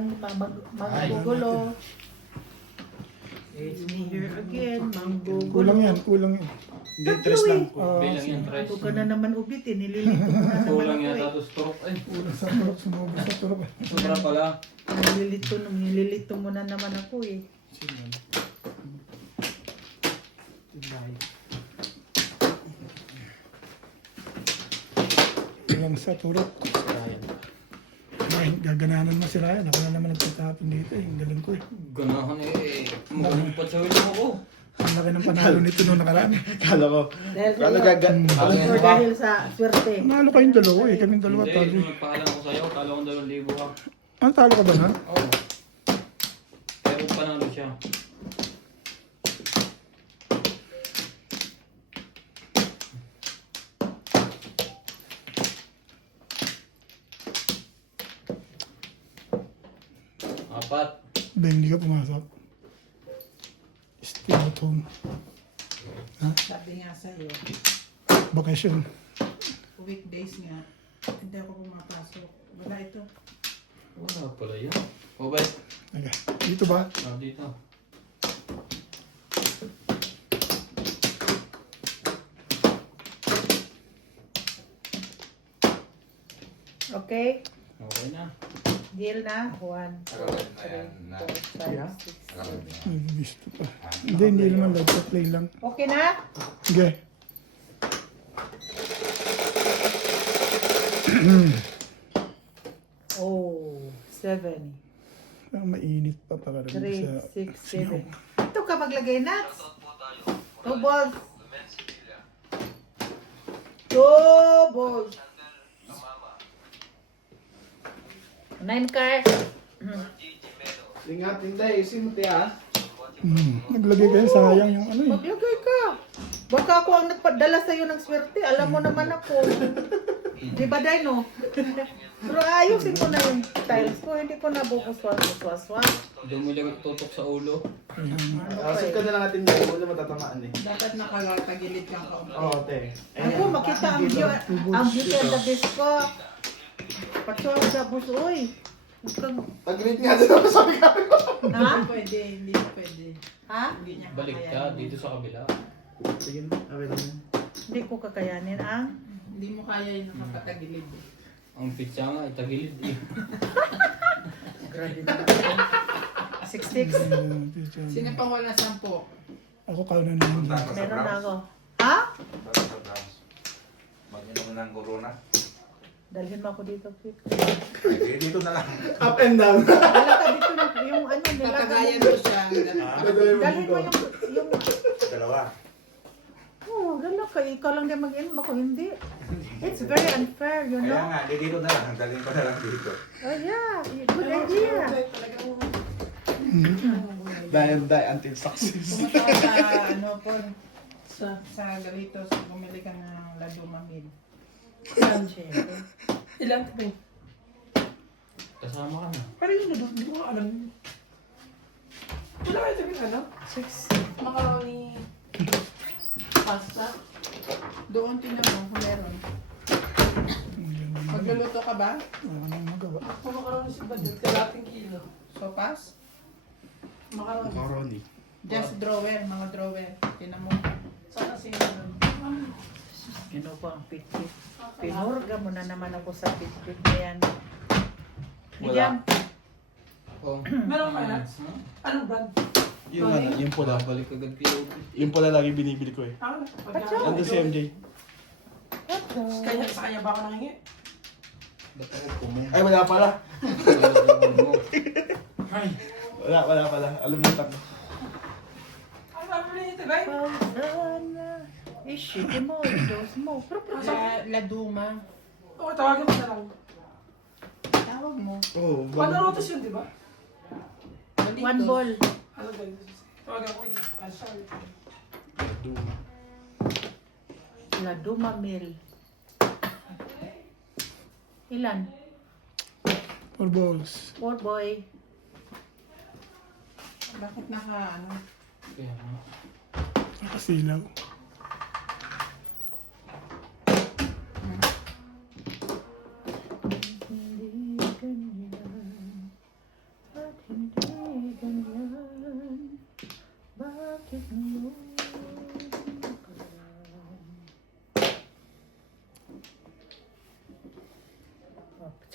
manggugulo. It's me here again, manggugulo. Kulang yan. Hindi, tres lang. Bilang yan, tres. Huwag ka na naman ubitin, nililito mo na naman Kulang ako yata eh. to stroke. Ay, Kulang sa turok. Sumubos sa turok. sobra pala. Nililito mo na naman ako eh. Sino yan? Tindahay. Kulang sa turok. Sirayan. Ay, gaganahan mo si Ryan. Ako na naman nagtatapon dito eh. Ang galing ko eh. Ganahan eh. Magulumpat sa ulo ko. Ang laki ng panalo nito noong nakaraan. Kala ko. Dahil Kala sa'yo. gagan. Or dahil sa swerte. Nalo kayong dalawa eh. Kaming dalawa Hindi, talo. nung nagpaalam ko sa'yo, kala ko 2,000 ka. Ano talo ka ba na? Oo. Pero panalo siya. Apat. Ba, hindi ka pumasok. Still at home. Sabi nga sa'yo, Vacation. weekdays nga, hindi ako pumapasok. Wala ito. Wala pala yun. O ba? Okay. Dito ba? Dito. Okay? Okay na. Deal na? 1, 2, 3, 4, 5, 6. Ay, gusto pa. Hindi naman live sa play lang. Okay na? Okay. Oh, 7, Mainit pa para 3, sa... 6, 7. Ito ka maglagay nuts. 2 balls. 2 balls. 9 cards. Ingat, hindi. Isin mo tiya. Naglagay kayo, sayang yung ano eh. Maglagay ka. Baka ako ang nagpadala sa'yo ng swerte. Alam mo naman ako. Di ba, Dino? Pero ayusin ko na yung tiles ko. Hindi ko na bubuswas-waswas. Doon mo lang tutok sa ulo. Asip ka na lang natin dahil wala matatamaan eh. Dapat nakatagilid kang kaunti. Oo, te. Ako, makita ang beauty and the beast ko. Pacho ang dabos, uy. Huwag kang... Tagread nga din ako sabi ka. Ha? Hindi pwede. Ha? Hindi niya Balik ka kakayanin. dito sa kabila. Sige na, okay lang yan. Hindi ko kakayanin ang... Hindi mo kaya yung nakapatagilid. Ang pizza nga, itagilid eh. Grabe naman. 6-6. Sino pang wala 10? Ako kauna naman. Meron na ako. Ha? Mag-inom ng corona. Dalhin mo ako dito, Pete. Ay, dito na lang. Up and down. Wala ka dito yung ano, Tatagayan nilagay mo siya. Dalhin mo yung... Dalawa. Oh, gala ka. Ikaw lang din mag-inom ako, hindi. It's very unfair, you Kaya know? nga, dito na lang. Dalhin ko na lang dito. Oh yeah, good idea. Die and die until success. Pumunta ka sa ano po, sa Galitos, bumili ka ng lado mamil. Ilang pa yun? Kasama ka na. Pero yun na doon, hindi ko nga alam yun. Wala kayo sabihin ano? 6 macaroni pasta. Doon tingnan mo kung meron. Magluluto ka ba? Wala nang magawa. Ako macaroni si Badil, kalating kilo. Sopas? Macaroni. Macaroni. Just drawer, mga drawer. Tingnan mo. Sana sinunod. Ano po ang pitpit? Pinurga mo na naman ako sa pitpit na yan. Medium. Oh. Meron ka na? Ha? Anong brand? Yung ano, yung pula. Balik agad kayo. Yung pula lagi binibili ko eh. Ako na. Pacho. Nandun si MJ. Sa kanya ba ako nangingi? Ba't ako kumong? Ay, wala pala. mo. Ay. Wala pala. Alimutan ko. Ay, paano na ito, bay? Paulana. Shitty mo, dos mo. La Duma. Oo, tawagin mo na lang. Tawag mo. Oo. Panarotos yun, di ba? One ball. Ano ba yun? Tawagan ko yun. Ah, sorry. La Duma Mill. Ilan? 4 balls. 4 boy. Bakit ano? Kaya nga. Nakasilaw. Hindi ganyan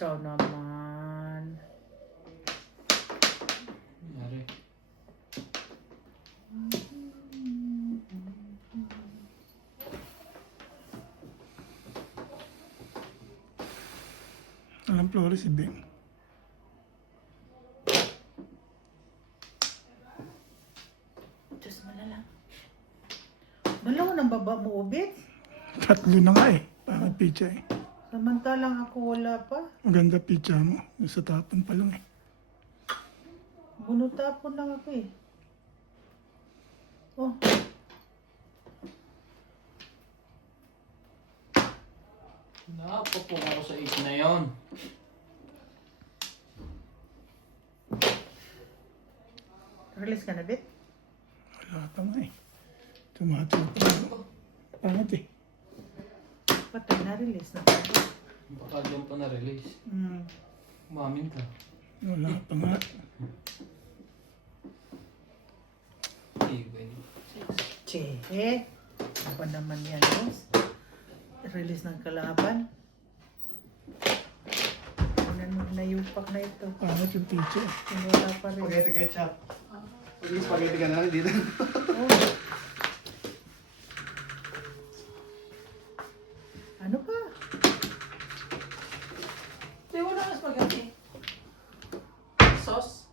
Ciao naman. Yari. Anong Flores si Bing? Diyos malala. Dalawa ng baba mo, Ubit. Tatlo na nga eh. Parang pizza eh. Samantalang ako wala pa. Maganda pizza mo. Nasa tapon pa lang eh. Bunutapon lang ako eh. Oh, Napapong ako sa 8 na yon. release ka na, Bit? Wala pa nga eh. Tumatlo pa lang. Pangat eh. Patay na, release na. Baka diyan pa na-release. Hmm. Umamin ka. Wala pa nga. Even. Che, apa naman yan, boss? Release ng kalaban. Ano nayupak na ito. Pangat yung pizza eh. Wala pa rin. Spaghetti ketchup. Pag spaghetti ka na dito. Oh. Ano pa? Di wala na spaghetti. Sauce.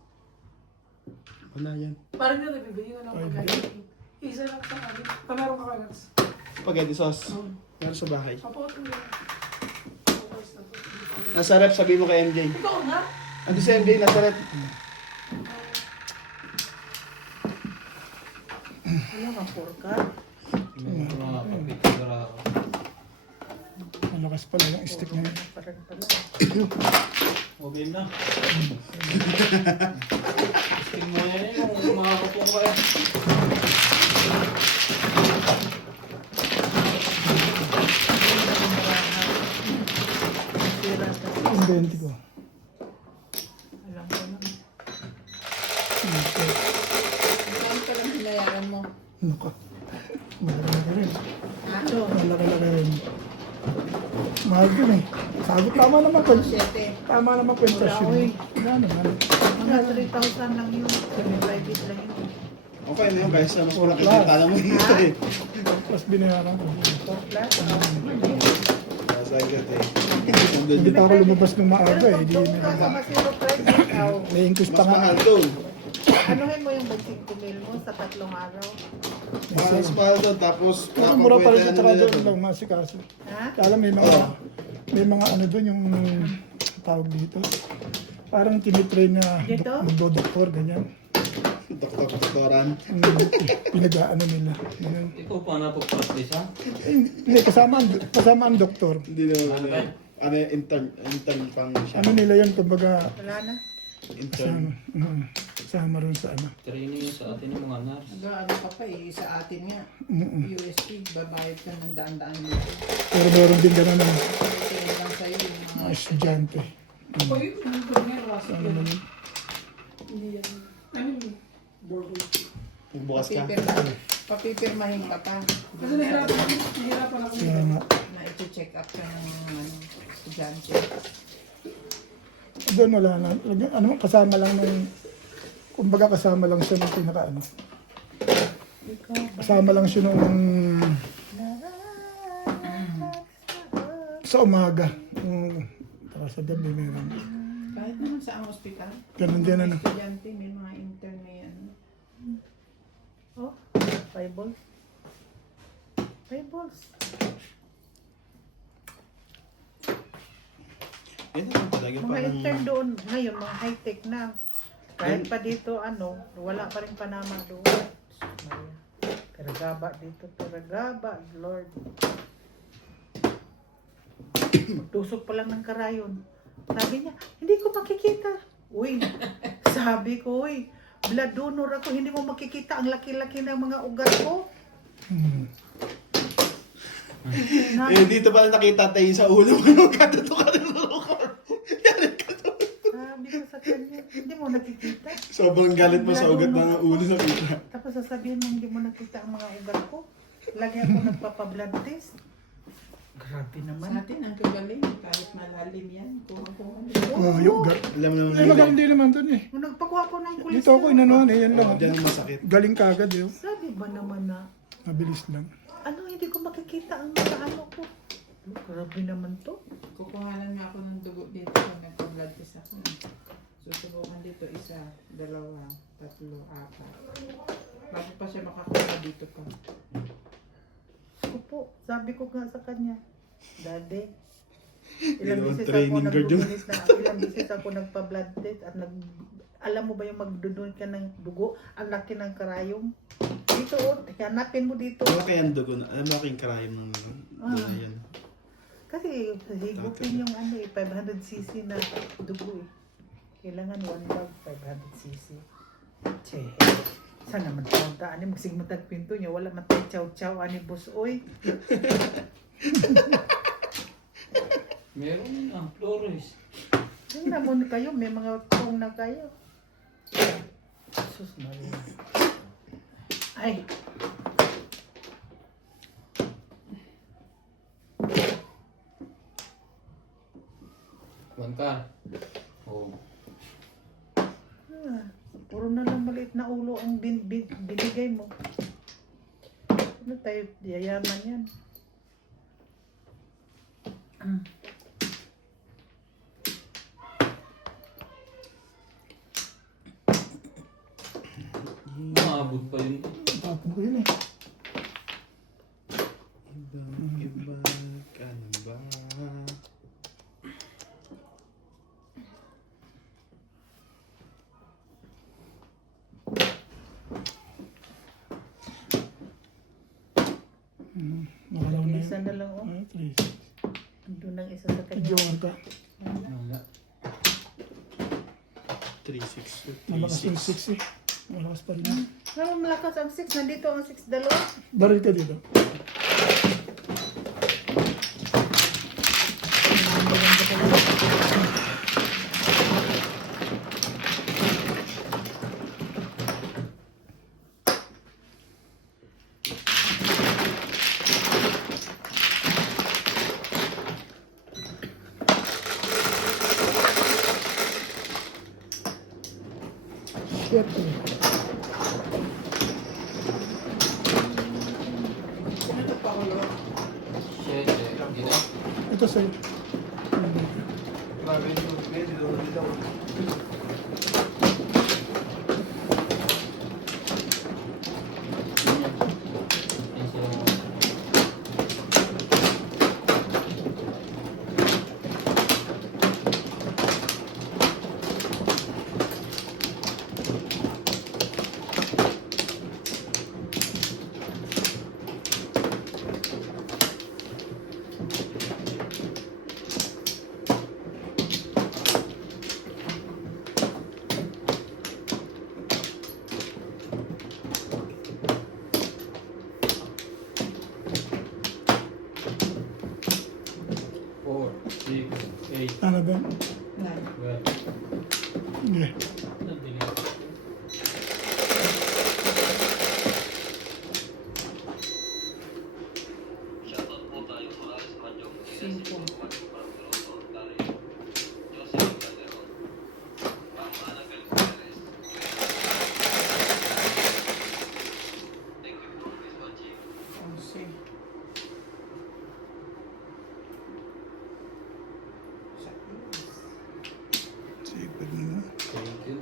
Wala yan. Parang nila bibili ko ng spaghetti. Isa lang sa akin. Meron ka kagas. Spaghetti sauce. Meron sa bahay. Kapot mo yun. Nasa rep, sabihin mo kay MJ. Ikaw nga. Ando sa MJ, nasa rep. Wala kang porka. May mga kapitagara ako. Malakas pala yung stick na yun. Parang pala. Okay na. Sting mo yan yung mga kapong kaya. Sira ka. Ang 20 ko. Alam ko lang. Saan ka lang hinayaran mo? Ano ka? Malaki rin. Ito. Malaki rin. Mahal din eh. Sabi, tama naman po. 7. Tama naman po yung Wala presyo. ko eh. Wala naman. Mga 3,000 lang yun. Semi-private lang yun. Okay na yun, kaysa mas malaki din. Tala mo dito eh. Plus binayaran ko. Plus, Nasa agad eh. Hindi pa ako lumabas ng maaga eh. Di, kung ka sa masiro private, may increase Mas pa nga. mahal doon. anuhin mo yung mag-5 mil mo sa 3 araw. Mas mahal doon, tapos Pero mura pa rin sa ano tsaka nila doon doon. lang masikaso. Ha? Kala may mga ano doon yung tawag dito. Parang tinitrain na Dito? magdodoktor, ganyan. Doktoran. Pinag-ano nila. Ganyan. Ikaw pa na po practice ha? Hindi, kasama ang doktor. Hindi naman. Ano yung intern pang siya. Ano nila yun, kumbaga, Wala na. Intern. kasama rin sa ano. Training yun sa atin ng mga nurse. Nag-ano ka pa eh, sa atin nga. USP, babayad ka ng daan-daan dito. Pero meron din ganun ng Tingin lang sa'yo yung mga mga estudyante. Uy, nandun nga yung rasa. Ano naman? Hindi yan. Ano yun? Burger. Bukas ka. papipirmahin ka pa. Kasi nahirapan ako. Kaya nga, Na iti-check up ka ng estudyante. doon wala na. Ano, kasama lang ng, kumbaga kasama lang siya ng pinaka ano. Kasama lang siya nung sa umaga. Para sa gabi meron. Kahit naman sa ang ospital. Ganun din ano. Estudyante, may mga intern may ano. Oh, 5 balls. 5 balls. Yan naman talaga Mga parang... intern doon, ngayon, mga high-tech na. Kahit pa dito, ano, wala pa rin Panama doon. Maria. Peragaba dito, peragaba, Lord. Tusok pa lang ng karayon. Sabi niya, hindi ko makikita. Uy, sabi ko, uy, blood donor ako, hindi mo makikita ang laki-laki ng mga ugat ko. Na, dito pala nakita tayo sa ulo mo nung katutukan ng lukor. sabi ko sa kanya, hindi mo nakikita. Sobrang galit mo sa ugat ng ulo na kita. Tapos sasabihin mo, hindi mo nakita ang mga ugat ko. Lagi ako nagpapa-blood test. Grabe Sa naman. atin, ang kagaling. Kahit malalim yan. Kuha-kuha. Yung Alam mo naman Ay, maganda din naman dun eh. Kung nagpakuha ko ng pulis Dito ako inanuhan eh, yan lang. Oo, dyan ang masakit. Galing kagad eh. Sabi ba naman na, Mabilis lang. ano, hindi ko makikita ang mga ano ko. Grabe naman to. Kukuhanan nga ako ng dugo dito kung nagpa-blood test ako. Susubukan dito 1, 2, 3, 4. Bago pa siya makakuha dito pa. Ako po, sabi ko nga sa kanya, Daddy, Dalawang beses training guard yun. ilang beses ako nagpa-blood test at alam mo ba yung magdudun ka ng dugo? Ang laki ng karayom. Dito, hanapin mo dito. Ano kaya ang dugo na? Alam mo aking karayom ng dugo na yan. Kasi higupin yung 500cc na dugo eh. Kailangan 1 bag, 500cc. Che, saan naman punta? Ani magsigmatag pinto niya, wala matay chow-chow, ani boss, oy. Meron na, Flores. Tingnan mo na kayo, may mga kong na kayo. Sus Maria. Ay. Kuwan ka. Oo. Puro na lang maliit na ulo ang binigay mo. Ano tayo, yayaman yan. Maabot pa yun. Tapon ko yun eh. Iba ka na ba? Nakalaw na Isa yun. na lang, oh. Ay, please. Andun ang isa sa kanya. Joker ka. Wala. 3-6. Malakas yung 6 eh. Malakas pa rin yun. Ano malakas ang 6? Nandito ang 6 dalawa. Baril ka dito. Shit eh. Sino ito pa ulo? Shit, gina. Ito sa'yo. Grabe yung dito. Four, six, eight, Ano ba? 9. 12. Sige. Nadilim. Sige, pwede mo. Thank you.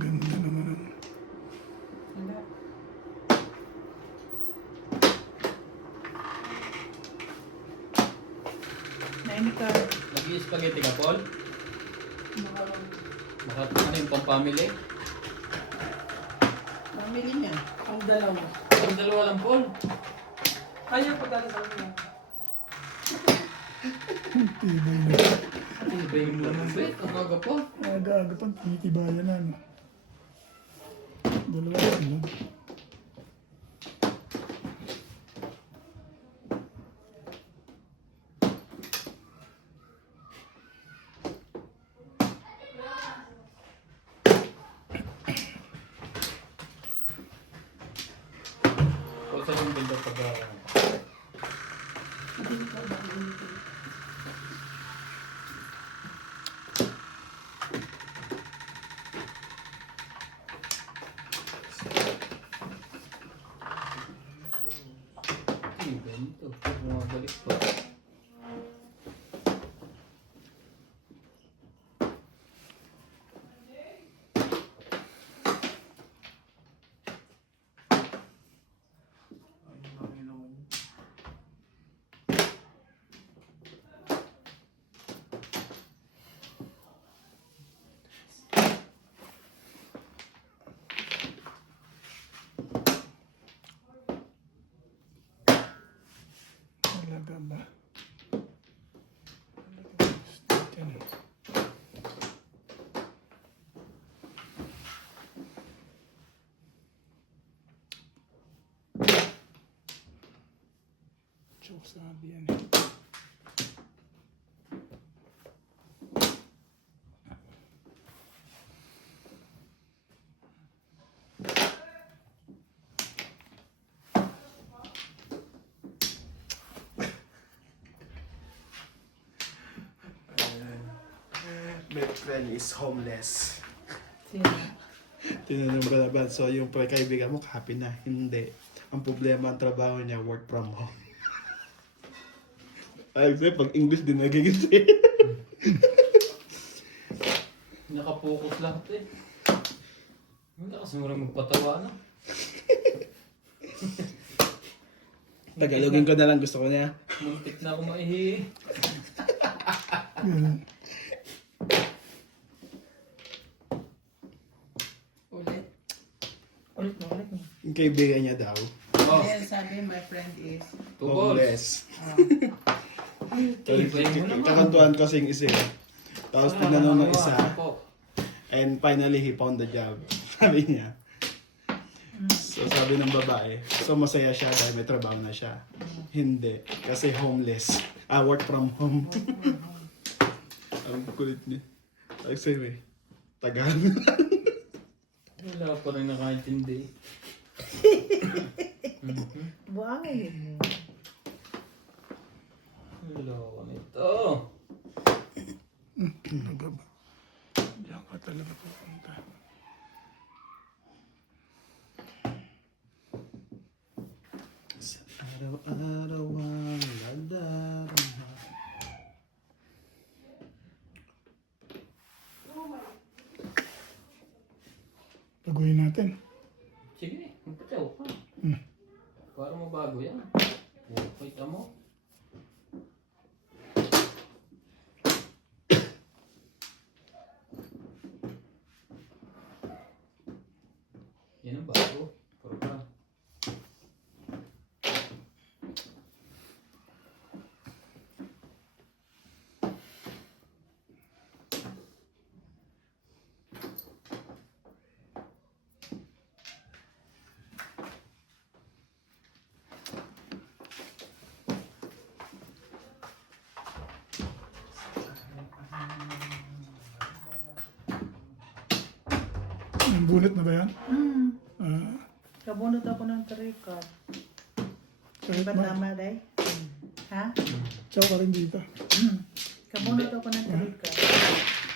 Ganda naman. Wala. Naini ka. Nag-i-spaghetti ka, Paul? Makaroon. Baka ano yung pang-family? Family niya. Ang dalawa. Ang dalawa lang, Paul. Ayaw po dati sa akin. Tibay na. Ano ba yung laman ba? Ang aga pa. Aga-aga pang tinitibayan na. No? Dalawa ano? Kung saan yung pinto pag yung pinto. Bumabalik pa. Talaga ba? Joke sabi yan eh. My friend is homeless. Sino? Tinanong ko na ba, so yung kaibigan mo, happy na? Hindi. Ang problema, ang trabaho niya, work from home. Ay, pag English din nagiging Nakapokus lahat eh. Hindi kasi mo rin magpatawa na. Tagalogin ko na lang, gusto ko niya. Muntik na ako maihi. Ganun. Ulit. Ulit mo. Yung kaibigan niya daw, Oh, Then sabi, my friend is, tukol. homeless. Ibay mo naman. Kakantuan ko sing isa. Tapos tinanong ng isa, Po. and finally he found the job. Sabi niya. So sabi ng babae, so masaya siya dahil may trabaho na siya. Hindi, kasi homeless. Work from home. Ang kulit niya. Ay, sa'yo eh. Tagalog. Wala pa rin nakaintindi. Buhangin mo. Wala ko nito. Talaga ba? Diyan ka talaga pupunta. Sa araw-araw ang nadarama. Taguhin natin. Sige, magpataw ka. Para mabago yan. Wait mo. Yan ang bago. Puro ka. Ang bunot na ba yan? Kabunot ako ng tarika. Kahit Ba't ma. tama, day? Ha? Tsaka ka rin dito. Kabunot ako ng tarika.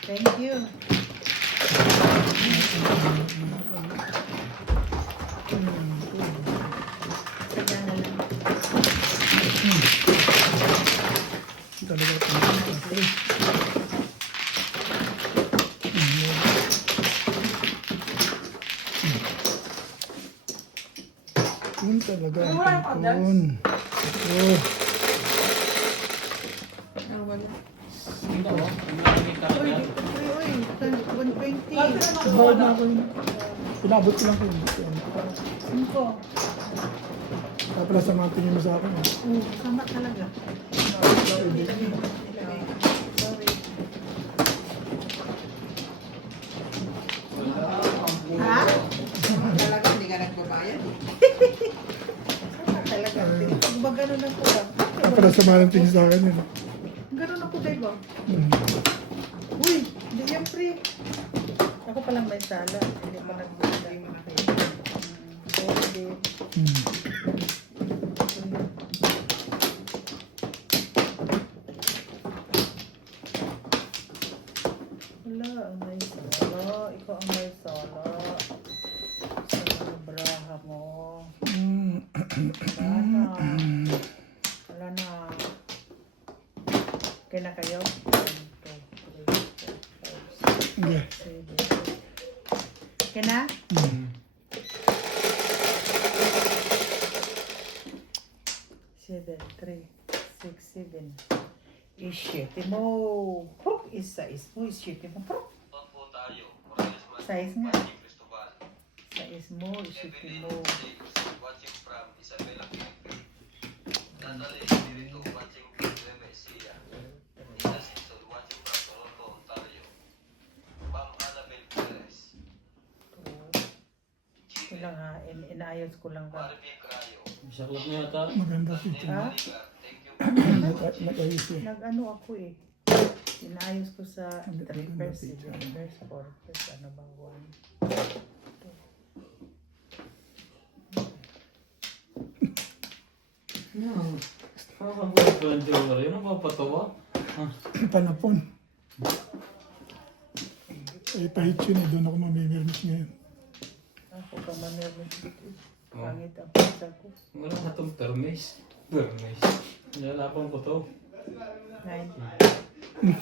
Thank you. Kaya na lang. Talaga pumunta. Yun talaga ang tampon. Oh, Ito, ang nakikita ko Uy, yan. uy, 120. bawal na ako yun. Pinabot ko lang po yun. Cinco. Tapos sa mga tingin mo sa akin. Sama talaga. Sorry. Ha? Ganun ako ba? Para sa malang tingin sa akin yun. Ganun ako, diba? Mm. Uy, hindi yan pre. Ako palang may sala. Hindi pa nagbuda. Pwede. Mm. Wala, ang may sala. Ikaw ang may sala. Sa braha mo. Mm. Wala na. Wala na. Kaya na kayo? 1, 2, 3, 4, 5, 6, Hindi. 7. Kaya na? Mm. 7, 3, 6, 7. Isyete mo. Prok, isa-is mo. Isyete mo. Prok. Size nga. Size mo. Isyete mo. Ito lang ha. Inaayos ko lang ba? Saklap niya ata. Maganda si Tim. Ha? Nag-ayos eh. Nag-ano ako eh. Inaayos ko sa 3 pairs, 7 pairs, 4 pairs, ano bang 1. No. Nakakagulat ko lang Jowa. Yun ang papatawa. Panapon. Eh, pahit yun eh. Doon ako mamimirmis ngayon. Ako ka manervous. Oh. Pangit ang pizza ko. Wala na itong termes. Termes. Nilalapan ko to. 9.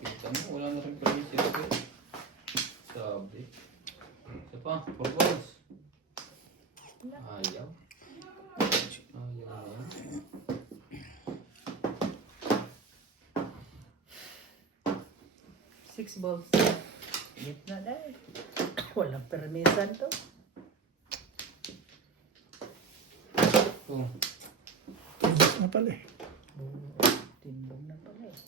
Kita mo, wala na rin pala yung silipin. Sabi. Isa pa, 4 balls. Ayaw. Ayaw na yan. Six balls. Hit na dahil. Walang permisan to. Oh, Tapos na pala eh. Timbong na pala eh.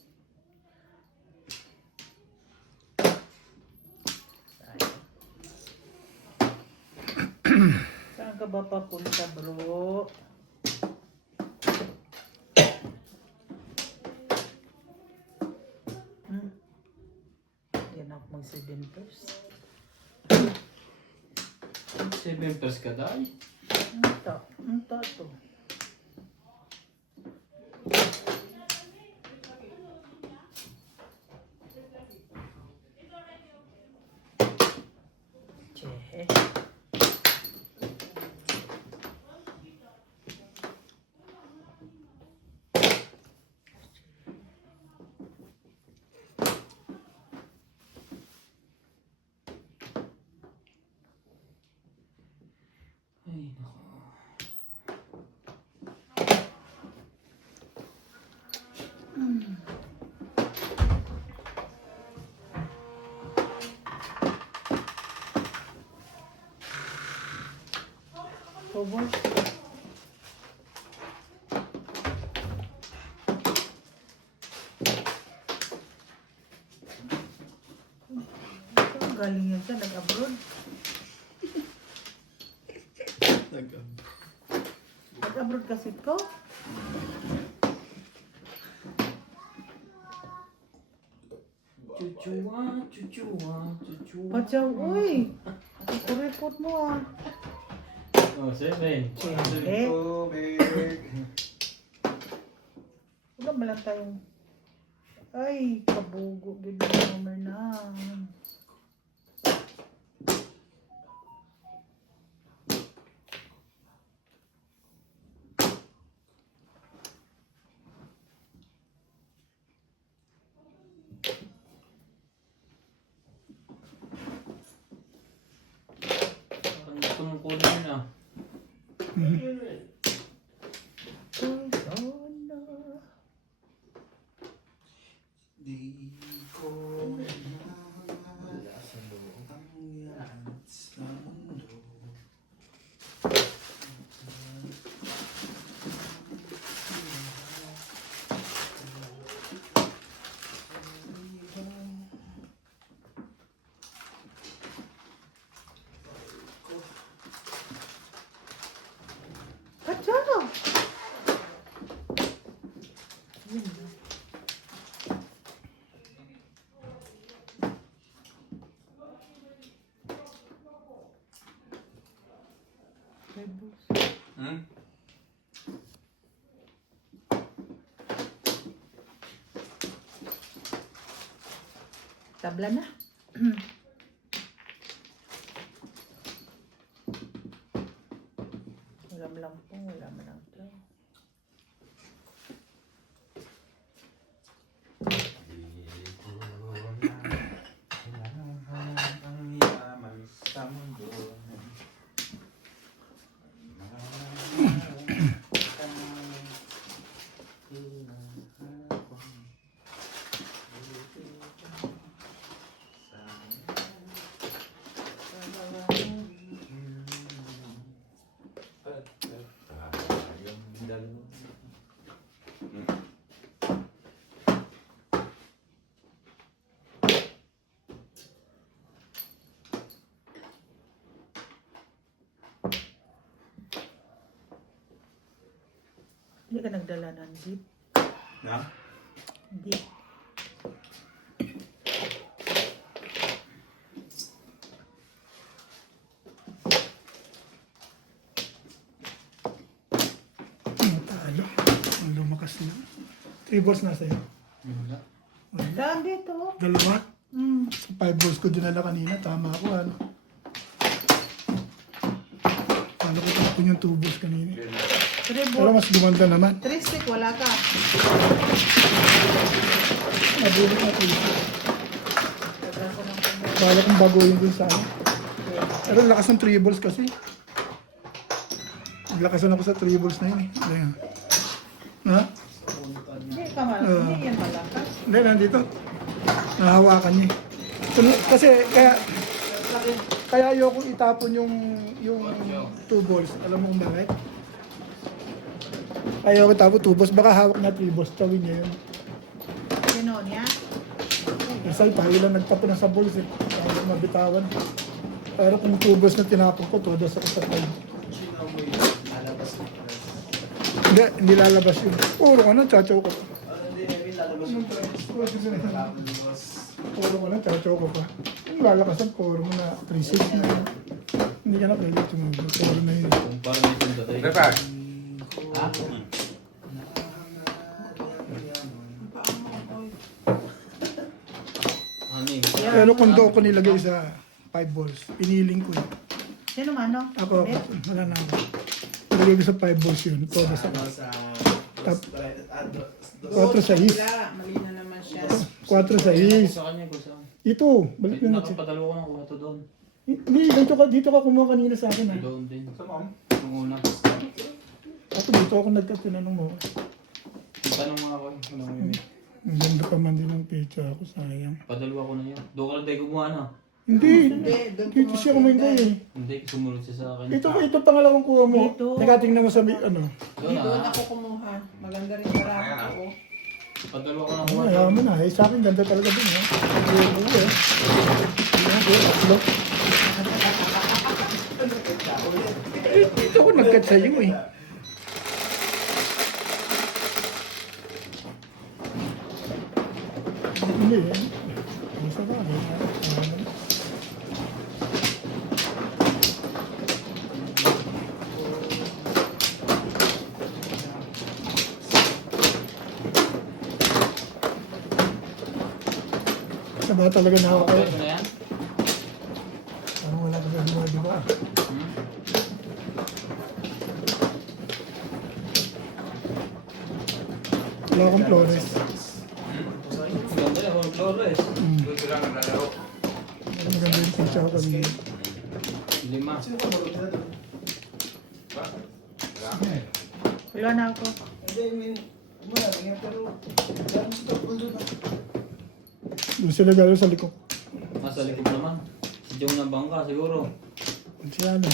Saan ka ba papunta, bro? Yan ako mag-7 pairs. 7 pairs ka dahil. Ito to. Che. Ay, nako. Cover. Saan galing yan siya? Nag-abroad? Nag-abroad kasi ko? Chuchuwa, chuchuwa, chuchuwa. Pachaw, uy! Ipuripot mo ah. Oh, 7. Eh, Tubig. wala man lang tayong... Ay, kabugo. Bigyan mo na. Parang gusto mong kunin na. Uy, sana. Di ko Tabla na. Ulam lang po, wala man lang to. Ang yaman sa mundo. Hindi ka nagdala ng jeep. Na? Jeep. Matalo. Ang lumakas na. 3 balls na sa'yo. Wala. Daan dito. Dalawa. Mm. Sa 5 balls ko dinala kanina. Tama ako ano. Paano ko tapon yung 2 balls kanina. Pero Tribor. mas gumanda naman. 3 stick, wala ka. Nabulot na 3 balls. Tagal ko ng kumot. Bala kong baguhin dun sa ano. Pero ang lakas ng 3 balls kasi. Naglakasan ako sa 3 balls na yun eh. Ayan. Ha? Hindi ka mal. Oo. Hindi yan malakas. Hindi, nandito. Nahawakan niya. Kasi kaya ayoko itapon yung 2 balls. Alam mo kung bakit? Ayoko itapon 2 balls. Baka hawak na 3 balls. Tawin niya yun. Sino niya? Kasi tayo lang nagtapon sa balls eh. Tayo mabitawan. Pero kung 2 balls na tinapon ko, todas ako sa 5. Hindi lalabas yun. Puro ka na, chachaw ko pa. Puro ka na, chachaw ko pa. Yung lalakasan, puro mo na 3-6 na yun. Hindi ka na pwede tumugod. Puro na yun. Kung parang may punta tayo. Dapat. Ha? Ano eh? Pero kondo ko nilagay sa 5 balls. Piniling ko yun. Sino mano? Ako, wala na ako. Nilagay ko sa 5 balls yun. Todas ako. Tap, 4-6. Mali na naman siya. 4-6. Sa kanya, gusto. Ito, balik na natin. Nakapadalo ko ng kuha to doon. Hindi, dito ka kumuha kanina sa akin ha. Doon din. Sa mom? Nung una. Ako dito ako nagkatinanong mo. Tanong mga ako. Ano mo yun? Ang ganda pa man din ang picture ako, sayang. Padalawa ko na yun. Doon ka lang tayo gumawa na. Hindi, doon dito siya kumain ko eh. Hindi, sumunod siya sa akin. Ito pangalawang kuha mo. Dito. Nakatingnan mo sa ano. Doon Doon na. ako kumuha. Maganda rin marami ako. Padalawa ko ng Ano, kuha. ayaw mo na. Eh, sa akin ganda talaga din ha. Oo eh. Tatlo. Dito ako nagkat sa iyo eh. Hindi eh. Ang sa bagay. Sa ba talaga na ako kayo? Ito na yan? Parang wala ka gagawa, di ba? Hmm? Wala akong Flores. Ganda na, Juan Flores. Doon sila naglalaro. Maganda yung picture ko kanina. 5. Wala na ako. Doon sila galo sa likod. Nasa likod naman. Si Jong na bangka siguro. Si Alan.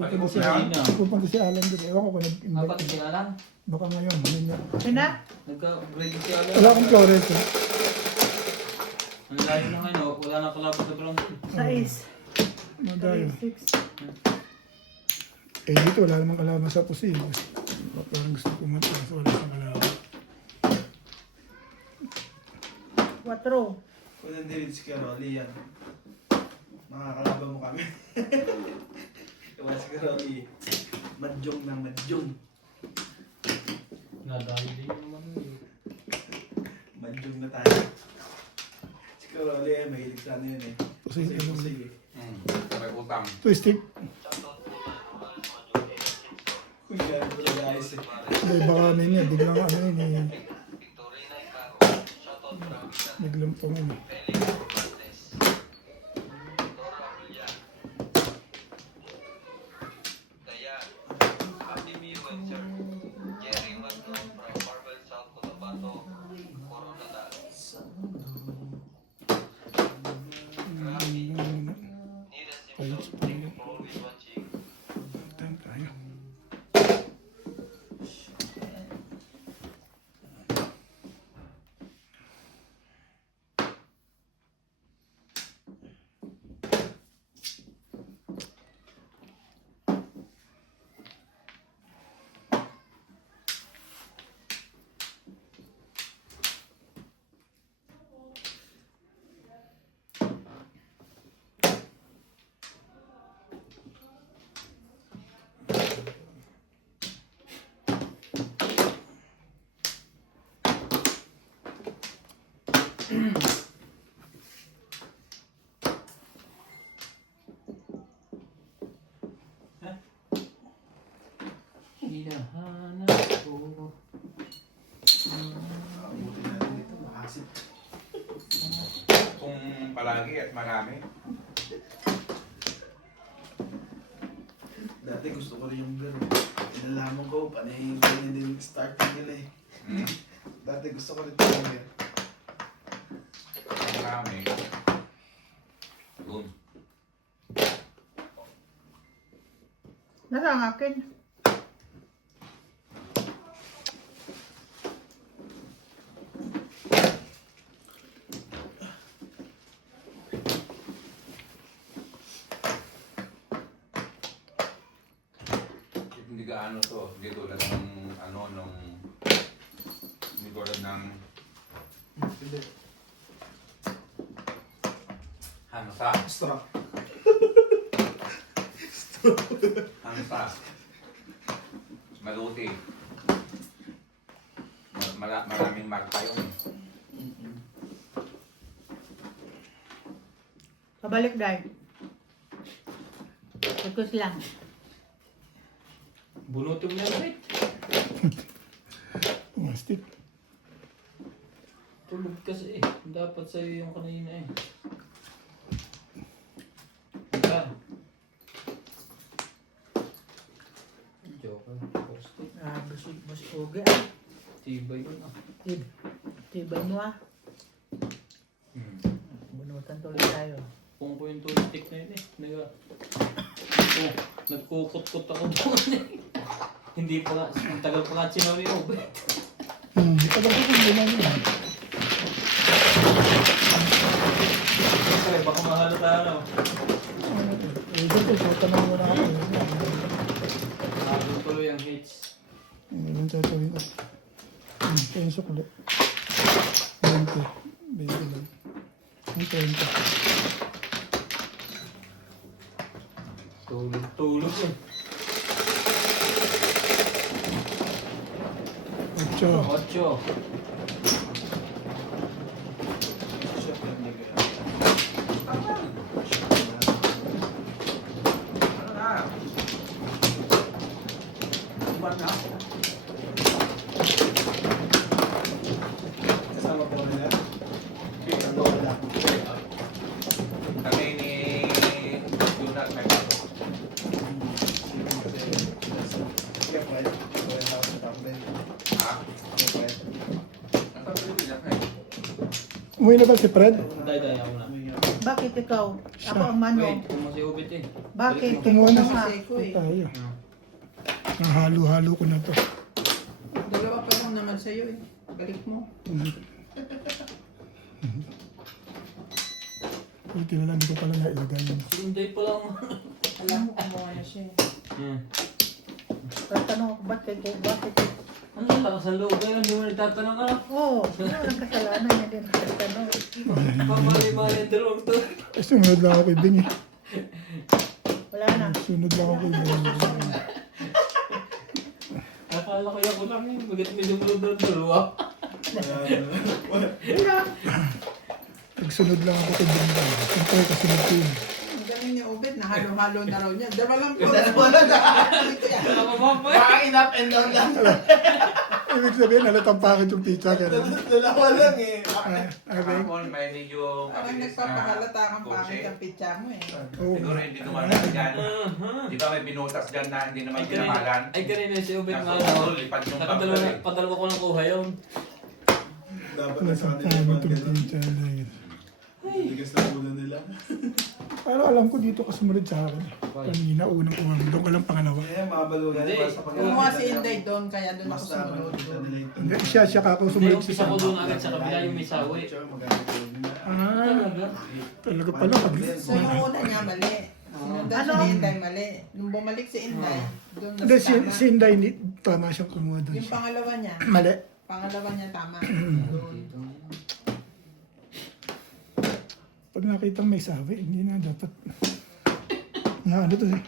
Pupunta si Alan. Pupunta si Alan doon. Ewan ko kung nag-invite. Apat si Alan. Baka ngayon. Ano niya. Sina? Nagka-break si Alan. Wala akong Flores eh. Ang layo na ngayon, oh. Wala na kalaban sa ground. 6. Madayo. 6. Eh dito wala namang kalaban sa pusi. Parang gusto ko pumunta kasi wala sa kalaban. 4. Kung nandirin si Caroli yan, makakalaban mo kami. Kaya si Caroli, madyong ng madyong. Nadali din naman yun. Madyong na tayo. Si Karoli eh, mahilig sa ano yun eh. Pusing ka lang. Pusing eh. May utang. Twisted. Uy, gano'n talaga ayos eh. Hindi, baka ano yun, biglang ano yun eh. Biglang pong ano. Tayo tayo. Hinahanap ko. Buti na rin dito, makasit. Kung palagi at marami. Dati gusto ko rin yung gano'n. Inalaman ko, panay ganyan din starting nila eh. Dati gusto ko rin yung gano'n. Marami. Yun. Nasa ang akin. Hindi gaano to. Hindi tulad ng ano nung hindi tulad ng Hindi. Hansa. Strap. Hansa. Maluti. Maraming marka yun. Pabalik dahil. Focus lang. Bunutin mo yan, right? Mastik. Tulog kasi eh. Dapat sa'yo yung kanina eh. Diba? Joker. Posted. Bus ugi ah. Tibay yun ah. Tibay mo ah. Bunutan tuloy tayo. Kung ko yung toolstick na yun eh. Nagkukot-kot ako doon eh. Hindi pa nga, ang tagal pa nga sinabi mo. Tagal ko kung gano'n yun. Kasi baka mahalata ano. Dito, suta na muna ako. Habang tuloy ang hits. Ano yung tatawin ko? Ito yung sukli. 20. 20 lang. Ang 30. Tulog eh. 8. 8. Kasama po nila. Ang wala. Kami ni Jonas may pato. Kaya po ay warehouse na tambay. Ha? Kaya po ay. Ang patuloy na kayo. Umuwi na ba si Fred? Day, ako na. Bakit ikaw? Ako ang manong. Wait, kumasi ubit eh. Bakit? Kumuha na Kumuha. tayo. Nahalo-halo ko na to. Dalawa pa lang naman sa'yo eh. Balik mo. Pwede na lang, hindi ko pala nailagay yun. Sunday pa lang. Alam mo kumuha na siya. Tatanong ako, bakit? Ano lakas ang loob kayo? Hindi mo nagtatanong ano? Oo, ang kasalanan niya din. Tatanong. Pamali-mali ang dalawang to. Sunod lang ako kay Bing eh. Wala na. Sunod lang ako kay Bing. Akala ko yung lang eh. Bakit may dumulog doon dalawa? Wala. Nagsunod lang ako kay Bingay. Siyempre, kasunod ko yun. Ang galing ni Obed, nahalo-halo na raw niya. Dalawa lang po. Parang up and down lang. Ibig sabihin, halatang pangit yung pizza. Ganun. Dalawa lang eh. Okay. Hapon, may medyo Parang mabilis na nagpapahalata kang kotse. pangit ang pizza mo eh. Oo. Siguro hindi dumating dyan. Di ba may binutas dyan na hindi naman pinamalan? Ay, kanina si Obed nga. Nasa lipad yung bumper eh. Padalawa ko lang kuha yun. Dapat na sa Halatang kanila yung pangit mga yung ganun. pizza. Tigas na ulo nila. Pero alam ko dito ka sumunod sa akin. Kanina, unang umang. Doon ka lang pangalawa. Kaya mabalo na Hindi. para sa Kumuha si Inday doon, kaya doon ako Mas tama sumunod. nakita nila yung Hindi, siya ka ako Hindi, sumunod umpisa sa ko doon agad sa kabila yung may sawi. Ah, talaga pala. So yung una niya mali. Sinundan Ano? siya ni Inday mali. Nung bumalik si Inday, doon Hindi, si nasama. Inday, tama siyang kumuha doon. Yung pangalawa niya, Mali. pangalawa niya tama. Pag nakita may sabi, hindi na dapat. Na ano to eh?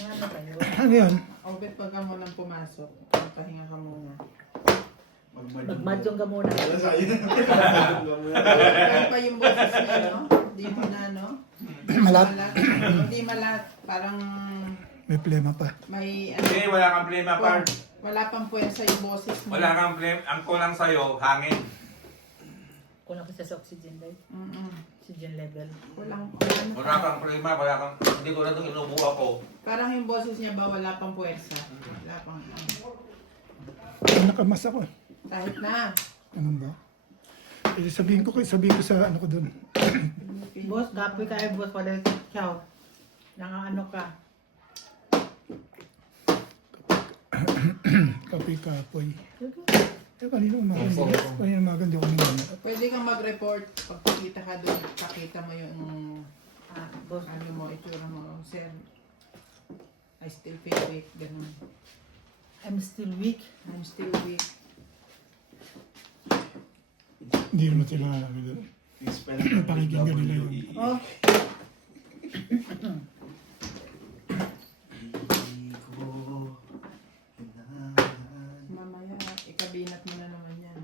Ano ba yun? Ano yan? Obed, pagka mo lang pumasok, pahinga ka muna. Magmadyong ka muna. Kaya pa yung boses niya, no? Dito na, no? Malat. Hindi malat. Parang May plema pa. may, Hindi, wala kang plema par. wala pang puwersa yung boses mo. Wala kang plema. Ang kulang sa'yo, hangin. Kulang ko sa oxygen level. Oxygen level. Walang, Wala kang plema, wala kang... Hindi ko na itong inubuha ko. parang yung boses niya ba wala pang puwersa? Wala pang, Nakamas ako. kahit na. Ganun ba? Eh, sabihin ko sa ano ko doon. Boss, gapoy ka ay boss. Wala yung chow. Ano ka. Kapoy kapoy. Eh, kanina umaga. Kanina umaga, hindi ko nila. Pwede kang mag-report pag pakita ka doon, pakita mo yung Boss. ano mo, itsura mo. Sir, I still feel weak. Ganun. I'm still weak. I'm still weak. Hindi naman sila alam doon. Napakikinggan nila yun. Oh. Mamaya, ikabinat mo na naman yan.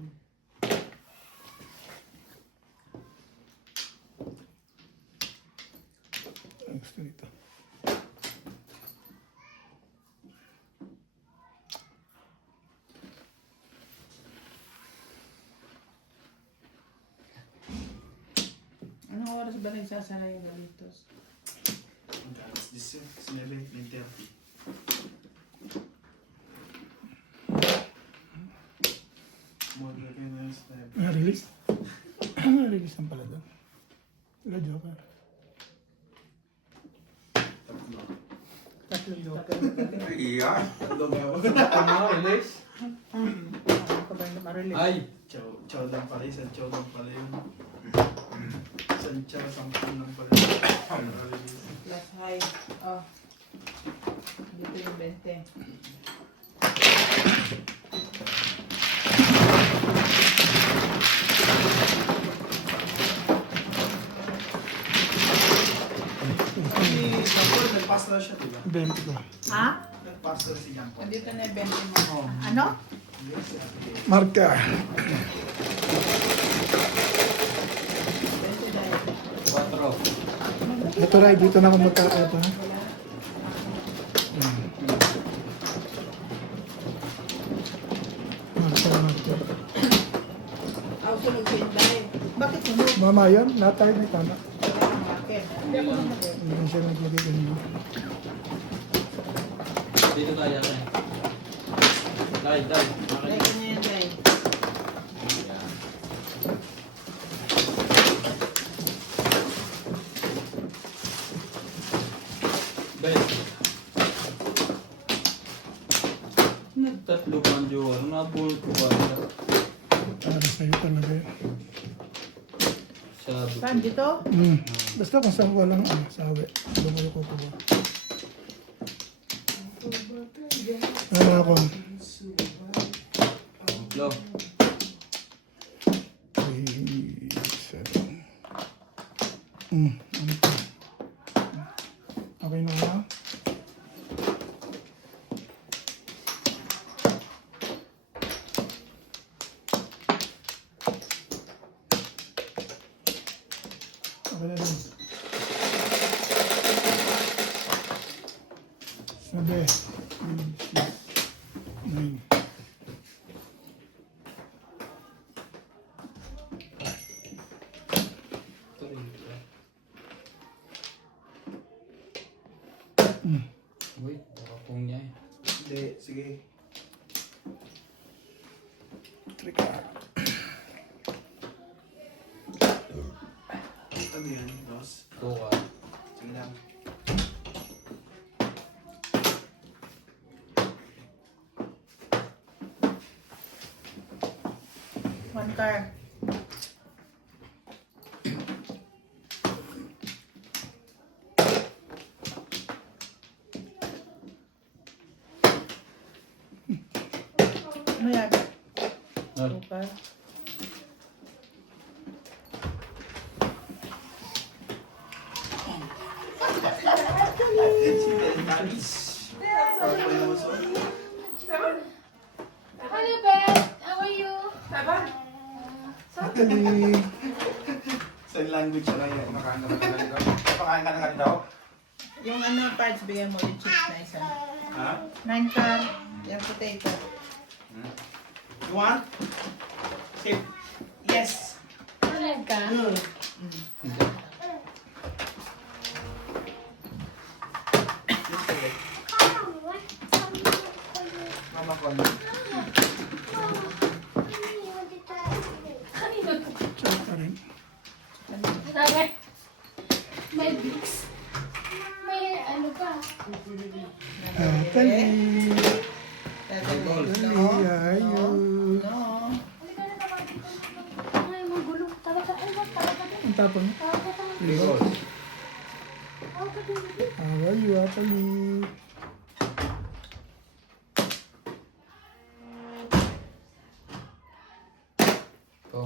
Ang gusto nito. Anong oras ba nagsasara yung galitos? This is 11:30. Release? Release ang pala doon. Wala joker. Tatlong joker. Iya. Release? Ano ka ba yung ma-release? Ay! Chow lang pala, isang chow lang pala yun. Isang chow, 10 lang pala. Plus high. Oh. Dito yung 20. Nag-pass na siya, diba? 20 ko. Ha? Nag-pass na si Jean Paul. Nandito na yung 20 mo. Ano? Marka. 20 dahil. 4. Ito rin, dito na ako magkakato. Marka. Aw, sunog si Inday. Bakit sunog? Mama yan, lahat tayo may tama. Wala kang bakit. Hindi siya naglagay ganyan. Dito tayo yan. Dai, dai. Like niya yan, Day. Dai. Nagtatlo pa ang jowa. Nabulot ko ba? Para sa'yo talaga yun. Sabi ko. Saan dito? Basta kung saan walang sabi. Doon ko yung kukuha. Ano ako? Lo. 3, 7. Ano to? Okay na ba? Sabi. 9. Uy, nakapong niya eh. Hindi, sige. Trika. Ano yan, boss? Ito ka. Sige lang. One car. Ano yan? Nol. Two car. Hello, Beth. How are you? Natalie. Sign language na yan. Kumakain ka ba talaga? Kumakain ka na nga daw? Yung ano parts, bigyan mo yung chips na isa. Ha? 9 car. Yung potato. You want? Sit. Yes. Ano ka? Good. Mama ko. Kanino to? Sarap pa rin. Sabi, may Vicks. May ano pa? Natalie. Natalie. No. Ayun. No. Ay, magulo. Tawa ka. Ay, wag. Tawa ka din. Ang tapon. Tawa ka. Tawa ka. Ayun. Tawa ka din. How are you, Natalie? Ito.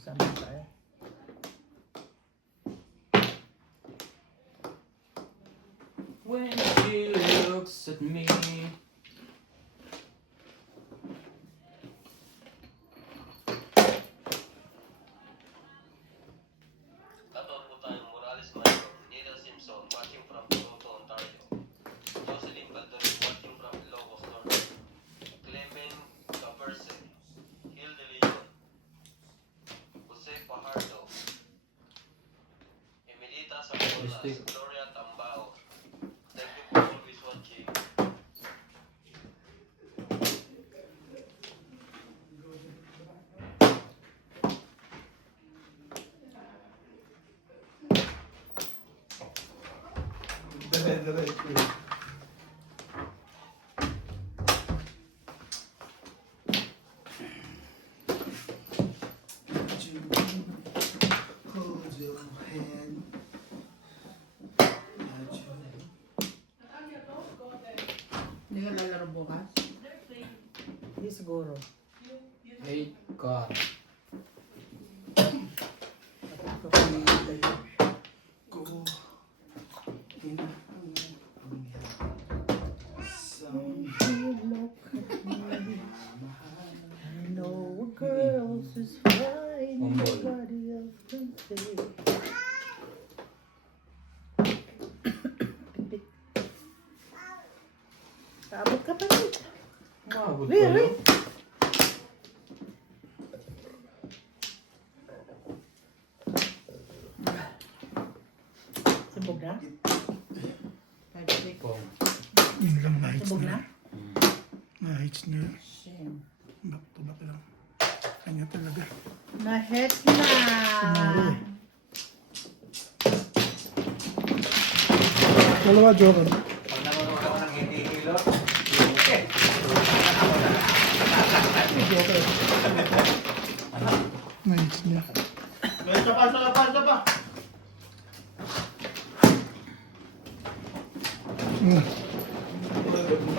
Sama tayo. When she looks at me. Katotohanan Morales Mayo, Neil Simpson watching from Toronto, Ontario. Jocelyn Baldorin watching from Ilocos Norte. Clement Caberce, Gil de Leon, Jose Fajardo, Emilita Sabolas, Mystic. Gloria Tambao. Thank you for always watching. Hold your hand. Hindi ka lalaro bukas? Hindi siguro. 8 car. Go. Some I know a girl is fine, Humble. nobody else can say. Abot ka pa rin. Umabot pa Really? yun. Sabog na? 5-6. Pong. Yun lang, nights Sabog na. na? Nights na. Shame. Back to back lang. Kanya talaga. Na-hit na! Kumari. Dalawa, Joker. Pag nanonood ako ng hindi hilo, okay. Joker. Nice niya. Isa pa.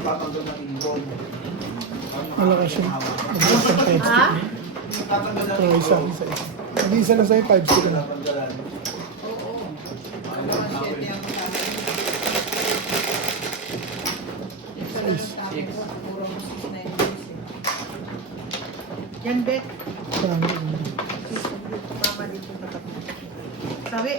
Tatanggal na yung roll. Malakas yun. Malakas ang 5 Ha? Tatanggal na stick. Isa. Nag-iisa lang sa'yo, 5 stick na. Siyete ang kasama. Ito lang ang tama ko. Puro mo 6 na yung days eh. Yan, Bet. Parang, Mama dito na kami. Sabi.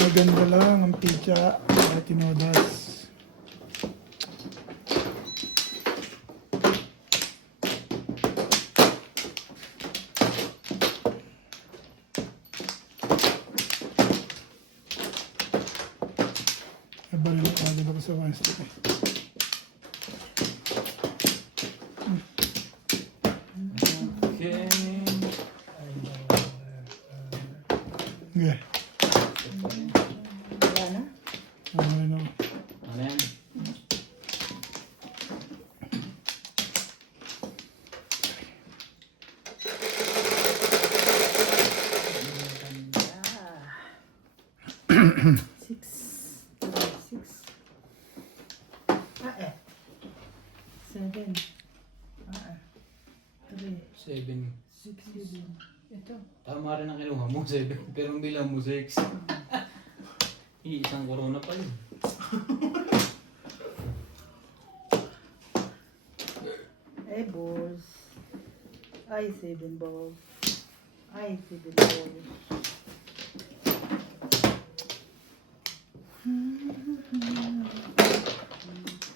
maganda lang ang pizza at tinodas. Nabalil ko agad ako sa one stick eh. Okay. Okay. Wala na. Ano na. Ano yan? Six. Seven. Three. 7. Six. Seven. Ito. Tama rin ang kinuha mo, 7. Pero ang bilang mo, 6. Isang corona pa yun. Ay, balls. Ay, seven balls. Ay, seven balls.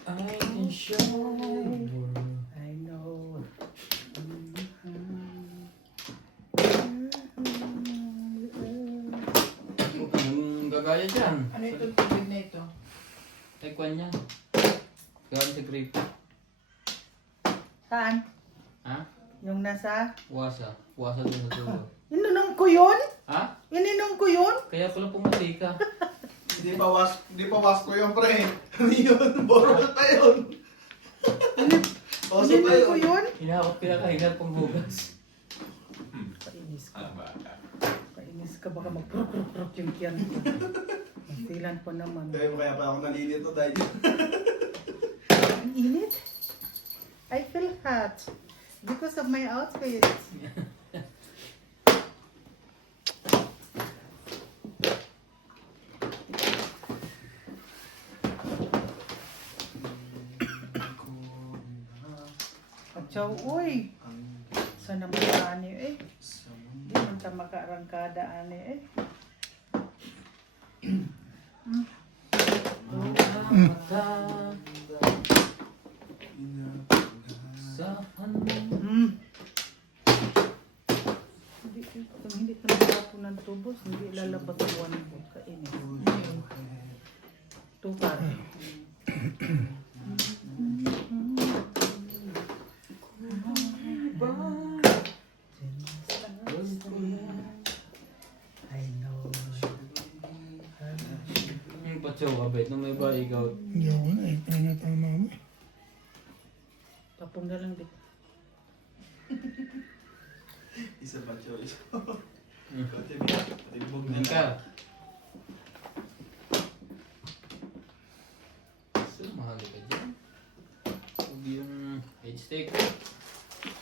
I can show. I know. Anong gagaya dyan? Ano itong tubig na ito? Taekwan yan. Galing sa grape. Saan? Ha? Yung nasa? Wasa. Wasa doon sa dulo. Ininom ko yun? Ha? Ininom ko yun? Kaya pala pumatay ka. Hindi pa was ko yung pre. Ano yun? Borol pa yun. Boso pa Ininom ko yun. yun? Hinakot kaya kahinat pang bugas. Kainis ka. Ano ba? Kainis ka baka mag-prok yung kiyan ko. Magtilan pa naman. Kaya pa ako nalilito dahil. Ang init? I feel hot. Because of my outfit. Atsaw, uy. Sana makani eh. Di man ta makarangkada ani eh. Hmm. Hindi ito nagtapo ng tubos, hindi lalabas ang one book kainin. Tukar. I know. Yung patsaw, abet na may ba ikaw? Hindi ako na eh. Kaya nga tayo na kami. Tapong na lang dito. Isa pa choice. Hmm. Patibog na Yan lang. ka. So, mahal ka dyan. Huwag yung head steak.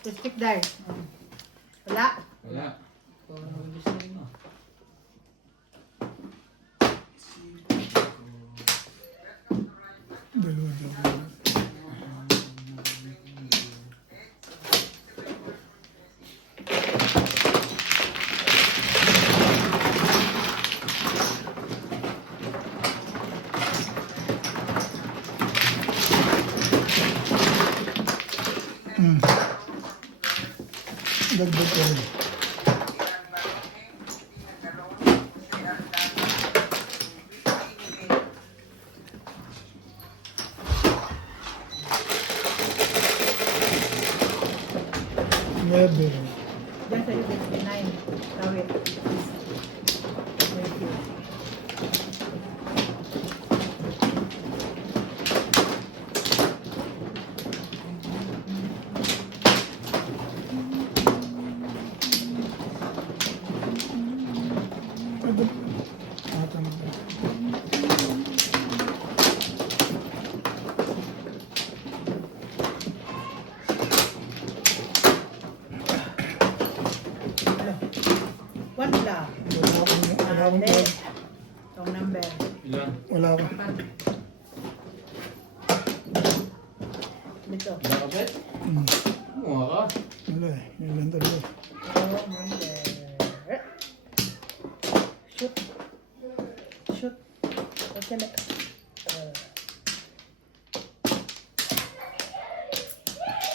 Stick there. Wala. Wala. Parang mag-design mo. Dalawa dalawa. Dagdag ko rin. Never. Diyan sa'yo, 59. Tawid. Thank you. Ilan? Wala ka. Dito. Ilan ka, Bet? Kumuha ka. Wala eh. Yun lang talaga. Oh, number. Shoot. Shoot. Okay na.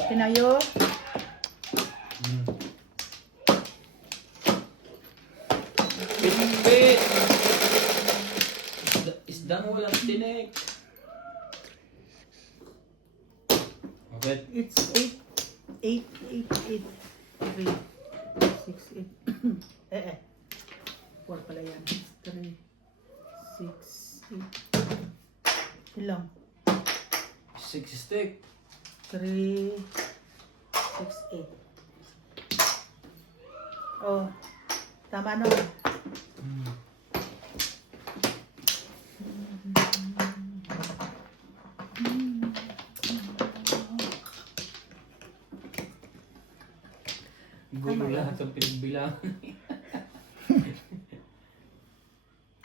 Tinayo. Bet! Isdang walang tinik. Bet. It's 8, 3, 6, 8. 4 pala yan. 3, 6, 8. Ilang? 6 stick. 3, 6, 8. Oh, tama na. Gulo lahat ang pinagbilang.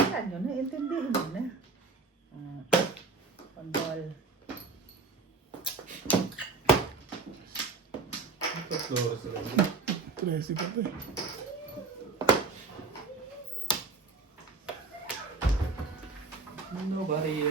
Yan yun, intindihin mo na. Pandol. Tatlo sila. 13 pa to eh. Nobody.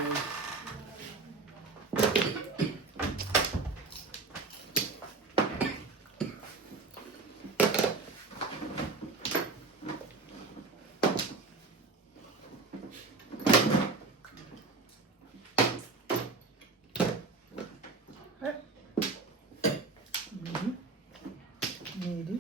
Maybe.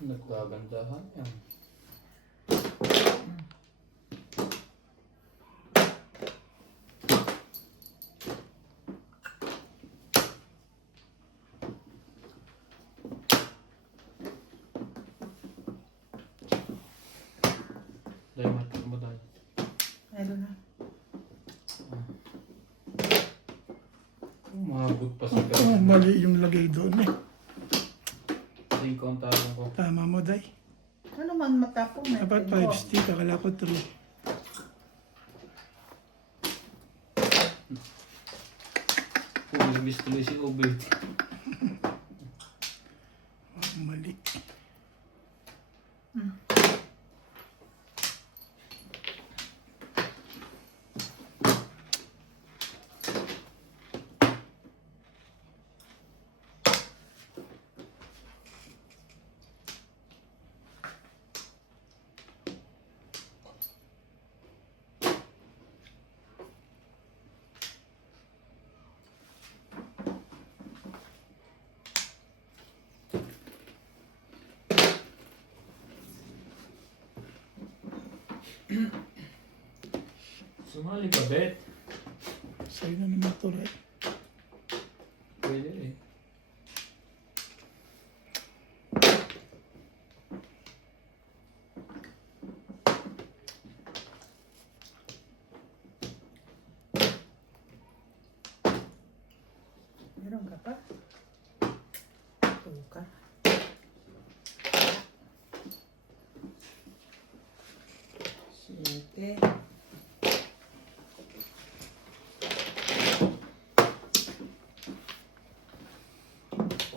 Nagkagandahan yan. Dahil matik mo dahil. I don't know. Umabot pa sa Oh, mali yung lagay doon eh. 5 ang tawag ko. Tama mo, Day. Ano man matapong na? Dapat 5 stick. Akala ko 3. Kung tuloy si Obed. Oh, mali. Sumali ka, Bet. Sa'yo na naman to, right? Pwede eh. Meron ka pa? Tuka. Siyete.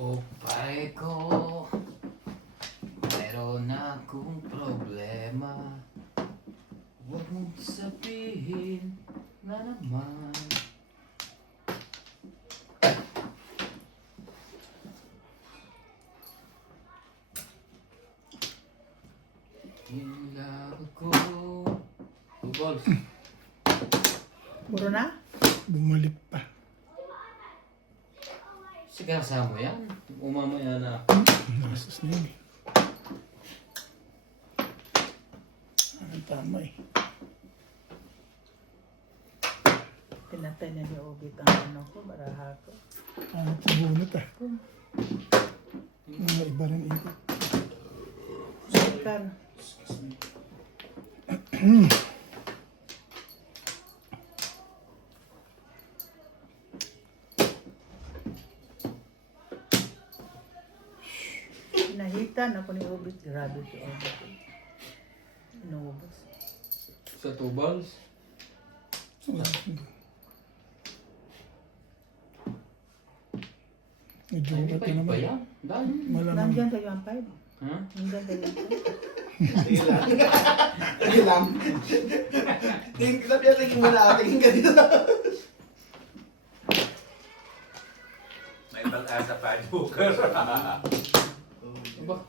O pare ko, meron akong problema. Huwag mong sabihin na naman. Puro na? Bumalik pa. Sigasa mo yan. Umamaya na. Nasas na yun eh. Tama eh. Tinatay na ni Obit ang ano ko, baraha ko. Hanap sa bunot ah. Mga iba rin ikot. Sukar. Nahitan ako ni Obit. Grabe si Obit. Inubos. Sa 2 balls. Medyo Hindi okay pa ka naman. yan. Dahil. Malamang. Nandiyan kayo ang 5. Ha? Nandiyan kayo ang 5. Sige lang. Tingin ka sabi tingin mo na. Tingin ka dito. May pag-asa pa joker. Aba.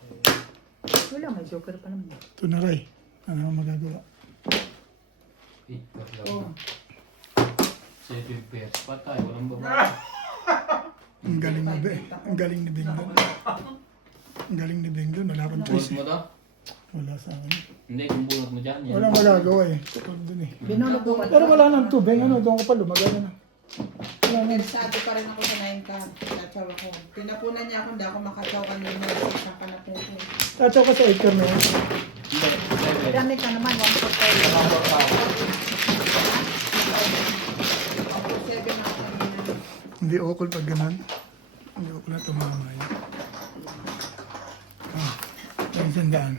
Wala, may joker pa naman. Ito na Ray. Ano ang magagawa? 8 Oh. lang. 7 pairs. Patay. Walang babae. Ang galing na Ang galing ni Bengdon. Ang galing ni Bengdon. Wala akong Bunot choice mo eh. to? Wala sa akin. Hindi, kung bunot mo dyan. Yan. Walang magagawa eh. Tukod dun eh. Binulog ko pa. Pero wala nang tubig. Ano, doon ko pa lumagay na. Nagsado pa rin ako sa 9 ka. Natsaw ako. Pinapunan niya ako, hindi ako makatsaw kanina. Isang ka na po ko. Tatsaw ka sa acre na yun. Hindi. Hindi. Dami ka naman, 145. 7 ako kanina. Hindi okol pag ganun. Hindi okol na tumama yun. Ah, yung sandaan.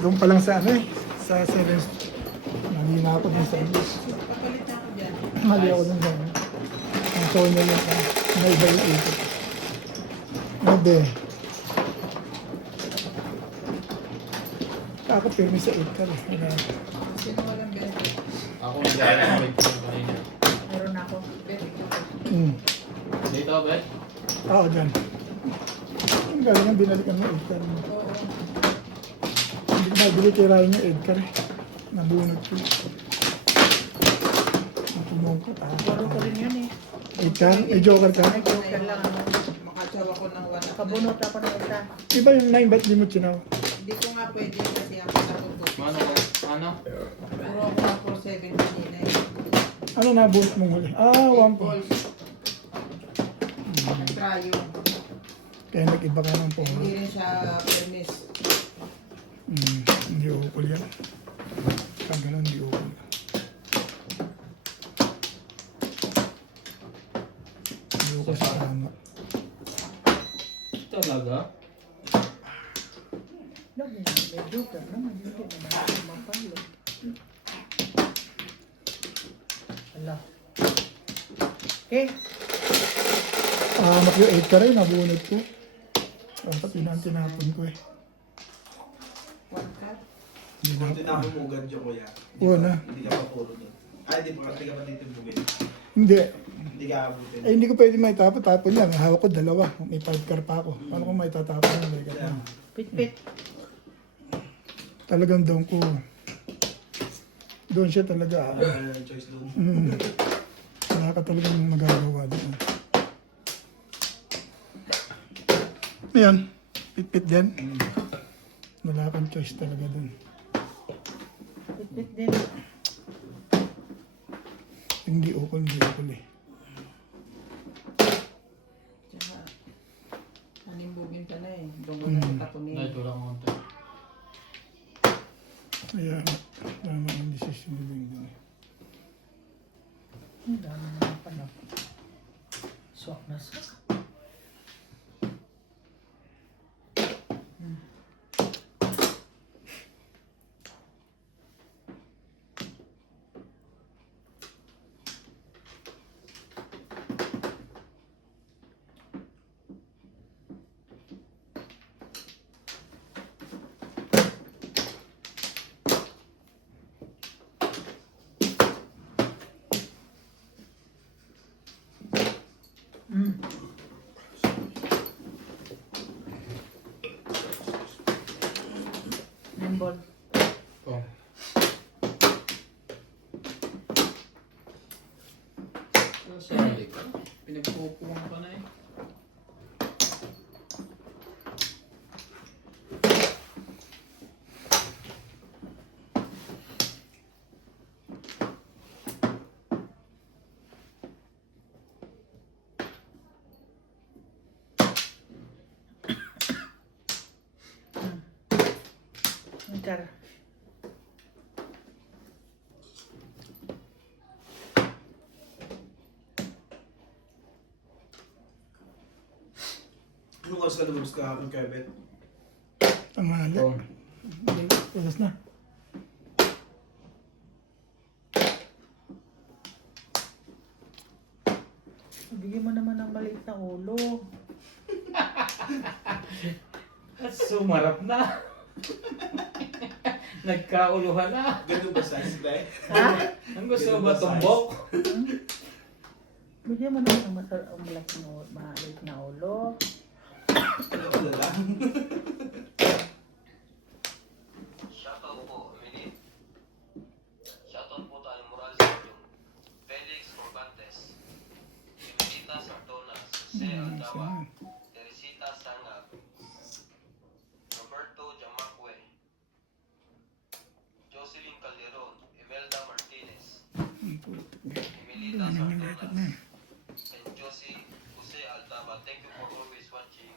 Doon pa lang sa ano eh. Sa 7. Nangina ako dun sa ano. Papalit na ako dyan. Mali ako dun sa ano. Ang show niya yun. May iba yung ikot. Mabe. Ako pirmi sa 8 ka rin. Sino walang benefit? Ako nagdala ng 5 ko kanina. Meron ako. Dito, Bet? Oo, dyan. Ang galing ang binalikan mo 8 ka rin. Oo. Hindi ko mabili kay Ryan yung 8 ka rin. Nabunod ko. Natumong ko. Puro ko rin yun eh. 8 ka? May joker ka? May joker lang ako. Makatsaw ako ng 1 up. Kabunot ako ng isa. Iba yung 9 ba't di mo chinaw? Hindi ko nga pwede kasi ako natutupos. Ano? Ano? Puro ako nga 4-7 kanina eh. Ano nabunot mong huli? Ah, 1 po. Balls. Nag-tryo. Kaya nag-iba ka ng polo. Hindi rin siya permis. Hindi ukol yan. Pag ganun, hindi ukol. Hindi ukol sa tama. Talaga? No, may joker naman. Hindi naman ako mapalo. Ala. Okay. Anak yung 8 ka rin, nabunot ko. Dapat yun ang tinapon ko eh. 1 cut. Hindi na. Tinapon mo agad yung kuya. Oo na. Hindi ka pa puro doon. Ay, di ka pa titimbugin. Hindi. Hindi ka abutin. Eh, hindi ko pwede may tapon yan. Hawak ko 2. May 5 car pa ako. Paano ko may tatapon yan? May ganun. Pit-pit. Talagang doon ko. Doon siya talaga. Choice doon. Wala ka talagang magagawa doon. Ayan. Pit-pit din. Wala kang choice talaga doon. Pit-pit din. Hindi ukol eh. Tsaka, halimbugin ka na eh. Doon ko na tapunin. Dahil ko lang konti. Kaya, tama ang decision ni Bengdon eh. Ang dami naman pala. Swak na swak. Handball. Oh. Pinagpupuhan pa na eh. Angkar. Anong oras ka lumabas kahapon, Kevin? Tanghali. Oh. Oras na. Bigyan mo naman ng maliit na ulo. Sumarap na. Nagkauluhan na. Ganun ba size, Bay? Ha? Ang gusto mo ba tumbok? Bigyan mo naman ng maliit na ulo. Ano lang? Shoutout po, Minit. Shoutout po tayo Morales Studio. Felix Corbantes. Emelita Sartonas. Jose Aldaba. Teresita Sangag. Roberto Jamacue. Jocelyn Calderon. Imelda Martinez. Emelita Sartonas. And Josie Jose Aldaba. Thank you for always watching.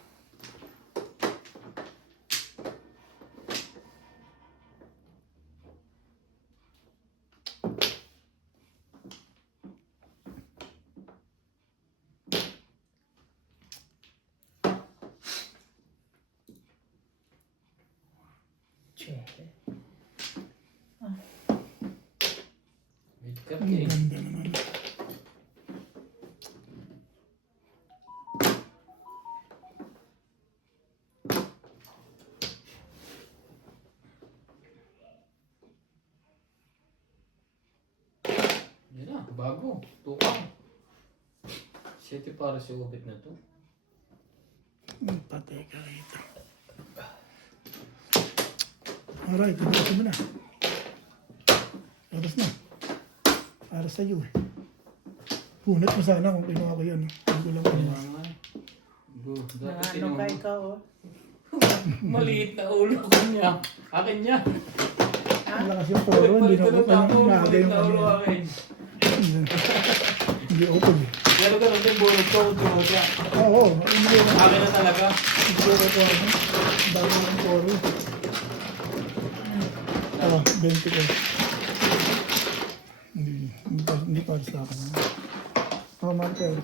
Che. Midkat Ang eh. ganda naman. Yan na, bago. Tukang. Siyete para sa ubit na to. Patay ka rito. Alright, pinasin mo na. Oras na. Para sa'yo eh. Punat mo sana kung kinuha ko yun. Hindi ko lang kinuha. Kailangan. Go. Dapat Ano ka tinuro. ikaw, oh? Maliit na ulo ko niya. Akin niya. Ang lakas yung toro, hindi na Balik-balik ko na tapo. naga Maliit yung na ulo kanina. akin. Hindi utol eh. Pero ganun din bulog ko. Turo siya. Oo, hindi ko Akin na talaga. Hindi ko ano. Dami ng toro. Ah, 20 ko. Hindi para sa akin. Marker.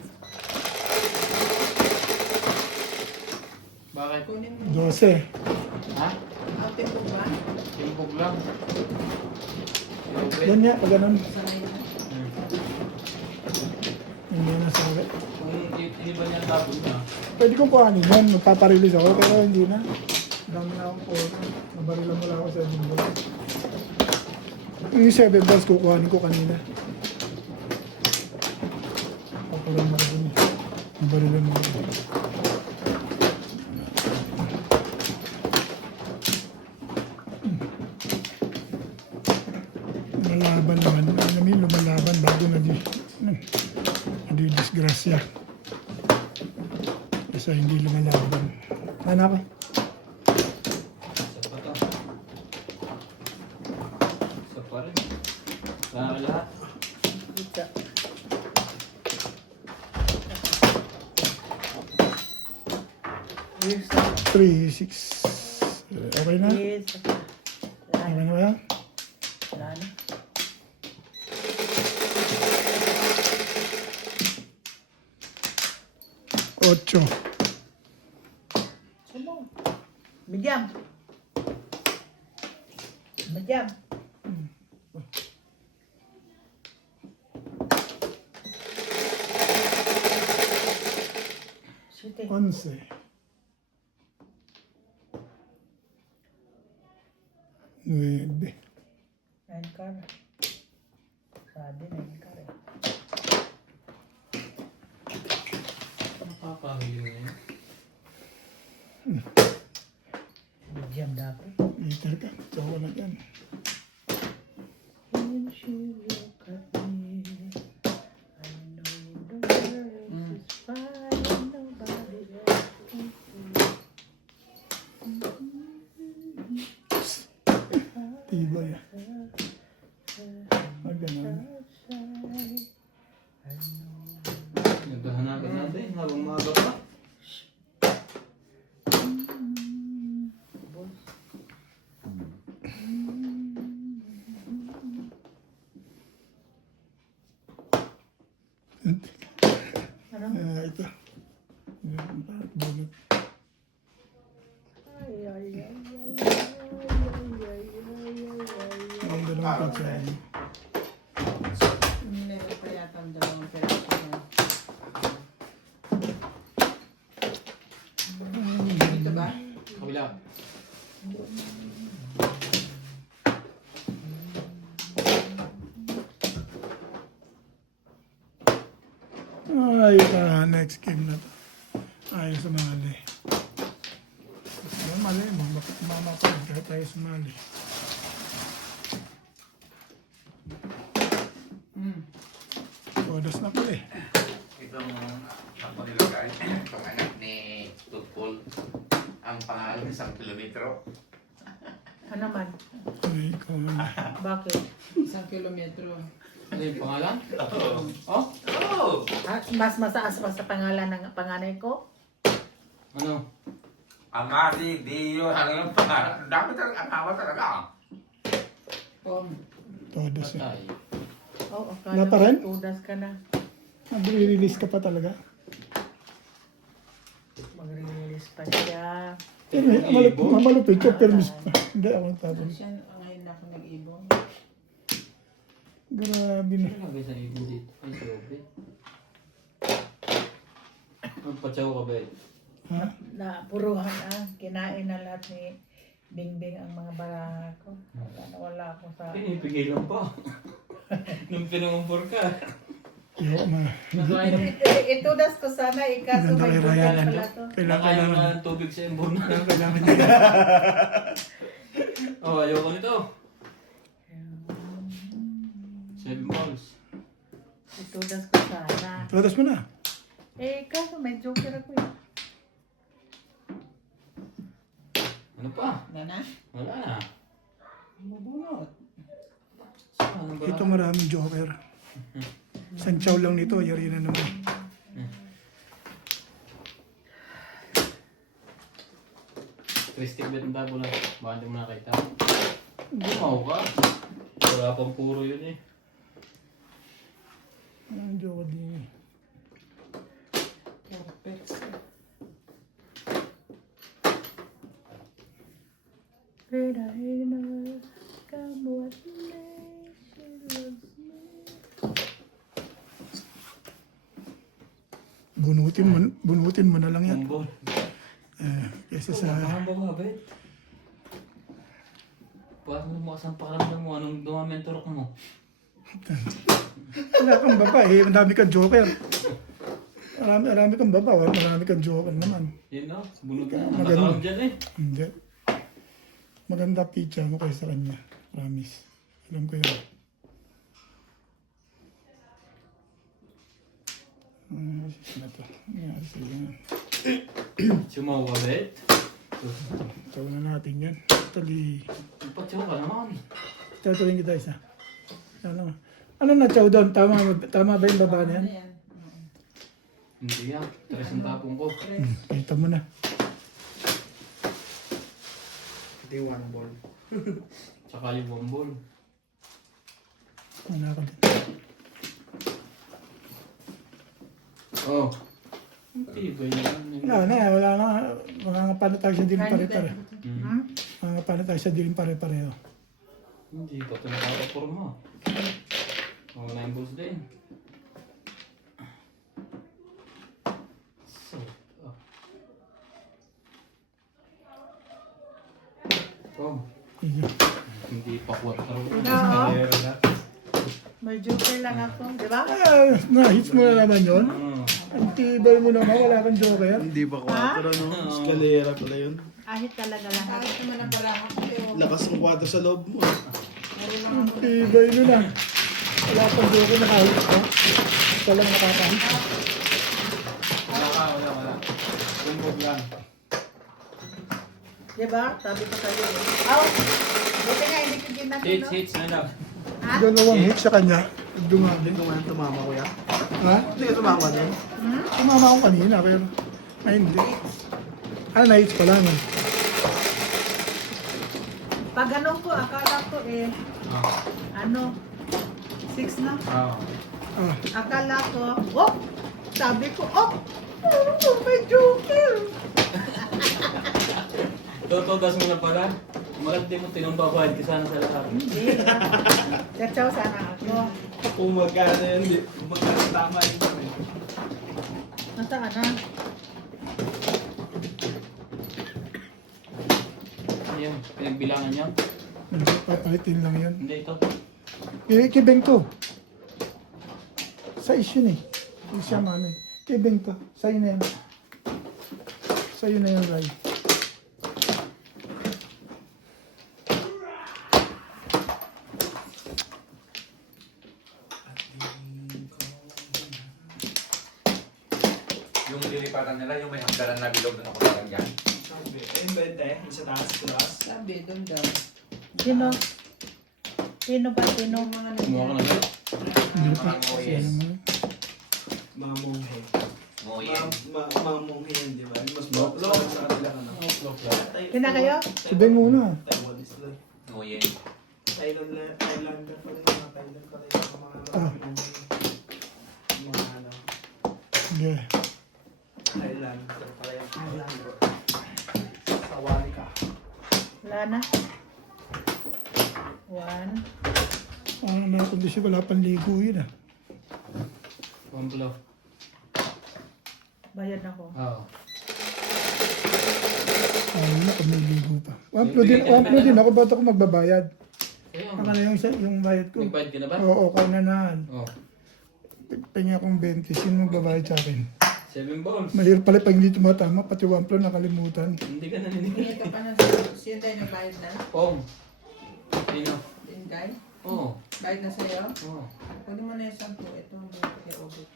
Bakit? Kunin mo. 12. Ha? Outing po ba? Timpog lang. Yan niya, pag ganun. Sanay na. Hindi na sabi. Kung iniba niya tapon niya. Pwede kong kuhanin yan, magpaparelease ako, pero hindi na. Dami na akong photo. Nabarilan mo lang ako sa Jimbo. Yung 7 balls kukuhanin ko kanina. Ako lang maraming. Nabarilan mo ako. Lumalaban naman. Alam mo, lumalaban bago disgrasya. Kasi hindi lumalaban. Ano ka? Isa pa to. Isa pa rin. Wala lahat. Isa. Isa. 3, 6. Okay na? Isa. Okay na ba yan? Wala na. Ocho. Sumo. Medium. Medium. Siti. 11. Nueve. Nine car. Sabi, nine car eh. Napapahilo na yun. Medium dapat. Liter ka. Tsawa na yan. When she look at me, I know the world is bunot. Ay, ay, ay, ay, Ang dalawang pizza. Meron pa yata ang dalawang peraso na. Dito ba? Kabila. Ay, next game na to. Ayaw sumali. Sumali mo, bakit mama pa? Kahit tayo sumali. Todas na pala eh. Itong ako nilagay, itong anak ni Tutpol, ang pangalan isang kilometro. Ano man? Ay, ikaw na. Bakit? 1 kilometro. Ano yung pangalan? Oo. Oh? Oh! Mas mataas pa sa pangalan ng panganay ko? Ano? Amari, Dio, hanggang pangalan. Ang dami talaga, ang hawa talaga. Pom. Todas eh. Patay. Oo, Wala pa rin? tudas ka na. Mag-release ka pa talaga. Mag-release pa siya. Eh, malupit ka, permis pa. Hindi ako nagtapon. Siya, ngayon ako nag-ibon. Grabe na. Ano lagay sa ibon dito? Ay, grabe. Magpatsaw ka ba? Ha? Na puruhan kinain na lahat ni Bingbing ang mga baraha ko. Wala ako sa... Pinipigilan pa. Nung pinangumpor ka. Yo, ma. Nakain Itudas ko sana, ikaso Ganda may kay bukas Ryan. pala to. Kailangan na ng tubig sa embon. kailangan niya. Oh, ayoko nito. 7 balls. Itudas ko sana. Todas mo na. Kaso may joker ako eh. Ano pa? Na na? Wala na. Mabunot. Ano ba? Ito maraming joker. Sanchaw lang nito, yari na naman. Tristic bet ng tabo lang. Baka hindi mo nakita. Gumaw ka. Wala pang puro yun eh. Ang joker din. Perfect. Red Hyena, come what me, she loves me. Bunutin mo na lang yan. Umbol. Kasi sa... Mahamba ka bet. Paano mo kasang pakaramdam mo? Anong dumami ang turok mo? Wala kang baba eh. Marami kang joker. Marami kang baba. Marami kang joker naman. Yun no? Bunod na. Maganda. Mataram dyan eh. Hindi. Maganda pizza mo kayo sa kanya. Promise. Alam ko yun. Sis na to. Nangyari sa iyo. Sumaw ka bet. Tawa na natin yan. Actually, Patsaw ka naman. tatuloy kita isa. Ano na chow doon? Tama ba yung baba na yan? Ano yan? Hindi yan. Tres ang tapong ko. Kita mo na. Hindi one ball. Tsaka yung bambol. Wala ka din. Oh. Tibay yan. Wala na. Mga panatag sa dilim pare-pare. Hmm. Mga panatag sa dilim pare-pareho. Hindi pa ito nakakaporma. Mga 9 balls din. So, oh. Hindi pa 4. No. May joker lang ako, di ba? Na-hits mo na naman yun. Ah. Ang tibay mo naman, wala kang joker. Hindi ba 4 no? Escalera pala yun. Ahit talaga lang. Kahit naman ang baraha ko. Lakas ng 4 sa loob mo. Ang tibay mo na. Wala kang joker, nakahits ka. Ito lang nakakahits. Wala. Bumbog lang. Di ba? Sabi ko sa'yo eh. Oh! Buti nga, hindi ko ginagawa. Hits na lang. Ha? Dalawang hits sa kanya. Dumami. Hindi ko man tumama kuya. Ha? Hindi ka tumama doon. Tumama ako kanina, pero ay hindi. Na-hits pa lang. Pag ganun ko, akala ko eh, ano, 6 na. Ah. Ah, Akala ko, oh! Sabi ko, oh! May joker! Tutugas mo na pala. Maganda mo tinumbabayad ka sana sa lahat. Hindi. Tsatsaw sana ako. Kung magkano yun, kung magkano tama yun. Nasaan na? Ayun, pinagbilangan niya. Hindi, papalitin lang yan. Hindi ito. Kibeng to. Sa issue eh. Hindi siya mano eh. Kibeng to. Sa'yo na yan. Sa'yo na yan, Ray. Yung lilipatan nila, yung may hanggaran na bilog na nakulalagyan. Ayun ba yun, te? Yung sa taas, sa taas. Sabi, doon daw. Sino? Sino ba? Sino? Yung mga Kumuha ka na nandiyan. ba? Hindi Mga pa. moyes. Mga monghe. Moyen. Mga monghe yun, di ba? Mas low sa kanila, ano? Sino kayo? Kibeng muna. Taiwanese lang. Moyen. Thailander pa rin, mga Thailand pa rin, mga monghe. Mga ano, Sige. Thailander pa rin. Sawali ka. Wala na. 1. Ano na kondisyon, wala pang ligo yun ah. Pamplo. Bayad ako. Oo. Ayun na, kung may ligo pa. Wamplo din ako, ba't ako magbabayad? Ayun. Saka na yung bayad ko. Nagbayad ka na ba? Oo, okay na nahan. Oo. Tingnan akong 20, sino magbabayad sa akin? 7 balls. Mahirap pala pag hindi tumatama, pati wamplo nakalimutan. Hindi ka naninigil. Hindi ka pa na siya tayo nagbayad na. Pong. Sino? Tingkay. Oo. Bayad na sa'yo. Oo. Kunin mo na yung 10. Ito ang bayad kay Obit.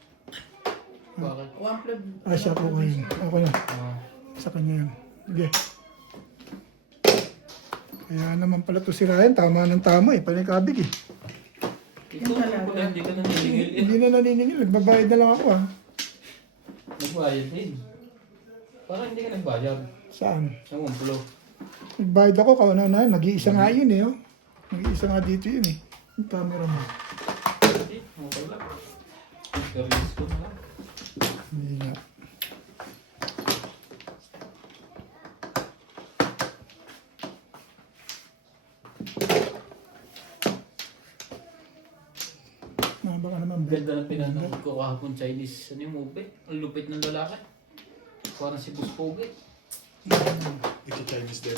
Bakit? One plug. Siya po ngayon. Ako na. Oo. Sa kanya yun. Sige. Kaya naman pala to si Ryan, tama ng tama eh. Panikabig eh. Ikaw pala hindi ka naninigil. Hindi na naniningil, nagbabayad na lang ako ah. Nagbayad din. Parang hindi ka nagbayad. Saan? Sa Pamplo. Nagbayad ako, kauna na, nag-iisa nga yun eh. Oh. Nag-iisa nga dito yun eh. Yung camera mo. Hindi. Okay lang. Service ko na lang. Hindi nga. Baka naman Ang ganda ng pinanood ko kahapon Chinese. Ano yung movie? Ang lupit ng lalaki. Parang si Boss Pogi. Ika-Chinese din.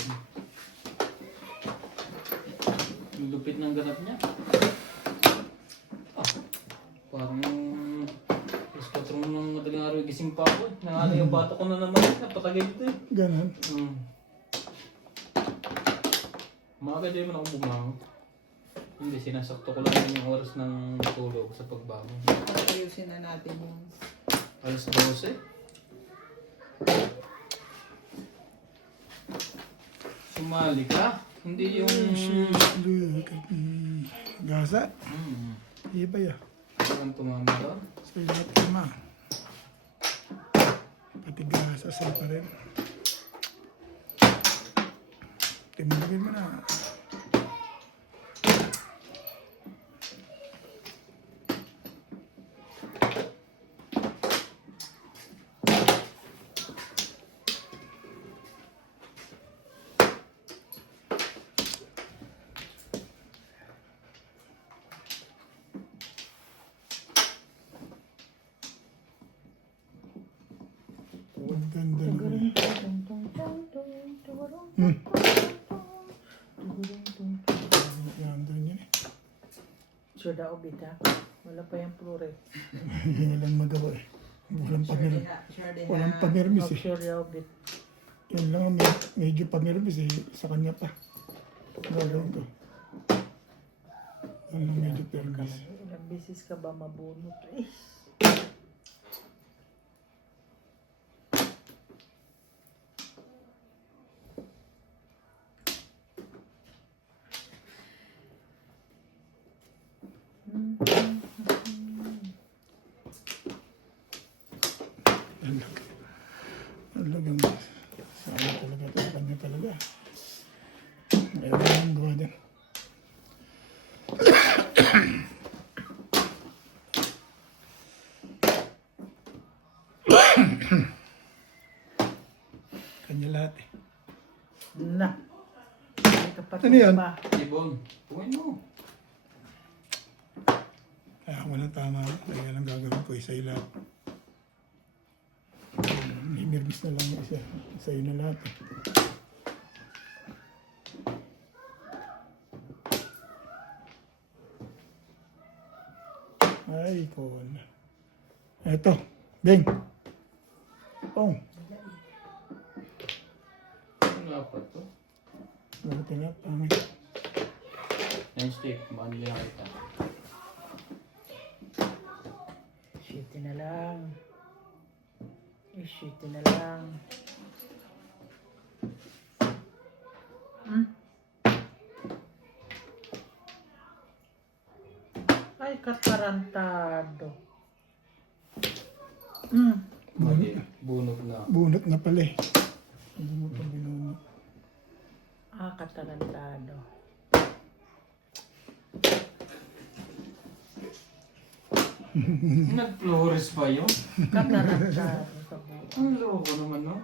Ang lupit ng ganap niya. Ah, parang Tapos patrong ng madaling araw gising pa ako. Nangalay yung bato ko na naman. Napatagay ito eh. Ganon. Maaga din man ako bumangon. Hindi, sinasakto ko lang yung oras ng tulog sa pagbangon. Ayusin na natin yung... Alas 12. Sumali ka? Hindi yung... Gasa. Iba ya. Parang tumama doon. Sa lahat kama. Pati gasa sa pa rin. Timulagin mo na. Ang ganda naman. Yan, doon yun eh. Sure daw, Bita. Wala pa yung plure. Hingilan mo daw eh. Walang pamirmis. Walang pamirmis eh. Sure daw, Bit. Yan lang ang medyo pamirmis eh. Sa kanya pa. Gagawin ko. Yan lang medyo permis. Ilang beses ka ba mabunot? Eh. Talagang sana talaga ito sa kanya talaga. Ayaw na yung gawa din. Kanya lahat eh. Na. May kapatid Ano yan? pa. Ibon. Kumain mo. Kaya ako na tama. Kaya lang gagawin ko isa lahat. Imirmis na lang yung isa. Sa'yo na lahat. Ay, cool. Eto. Beng. Pong. Ang apat to. Buti na. Pangit. Yan stick. Baka hindi nakita. Shitty na lang. Shitty na lang. Hmm? Ay, katarantado. Hmm. Bunot na. Bunot na pala eh. Hindi mo pa binunot. Ah, katarantado. Nag-flores ba yun? Katarantado sa buhay. Ang loko naman, no?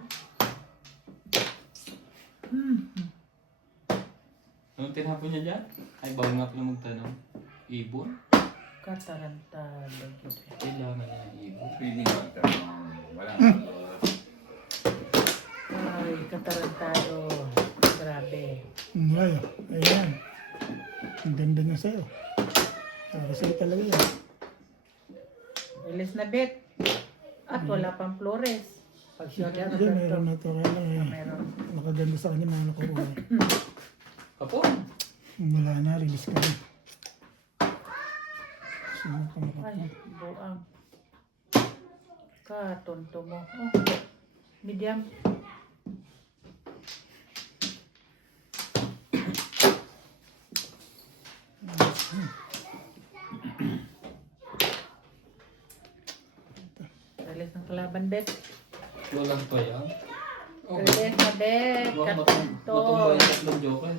Anong tinapon niya dyan? Ay, bawal nga pala magtanong. Ibon? Katarantado. Kailangan niya ng ibon. Feeling ko, walang Ay, katarantado. Grabe. Ay, ayan. Ang ganda niya sa'yo. Sa'yo talaga yan. Ilis na bet. At wala pang flores. Pag siya na Hindi, meron na ito. Kaya lang eh. Meron. Nakaganda sa kanya mga nakuha. Kapon! Wala na, release ka na. Sino ka Ay, makakuha? buang. Katonto mo. Oh, medium. Release ng kalaban, bet. Walang pa yan. Oh, Release na, bet. Katonto. matumba yung tatlong joker.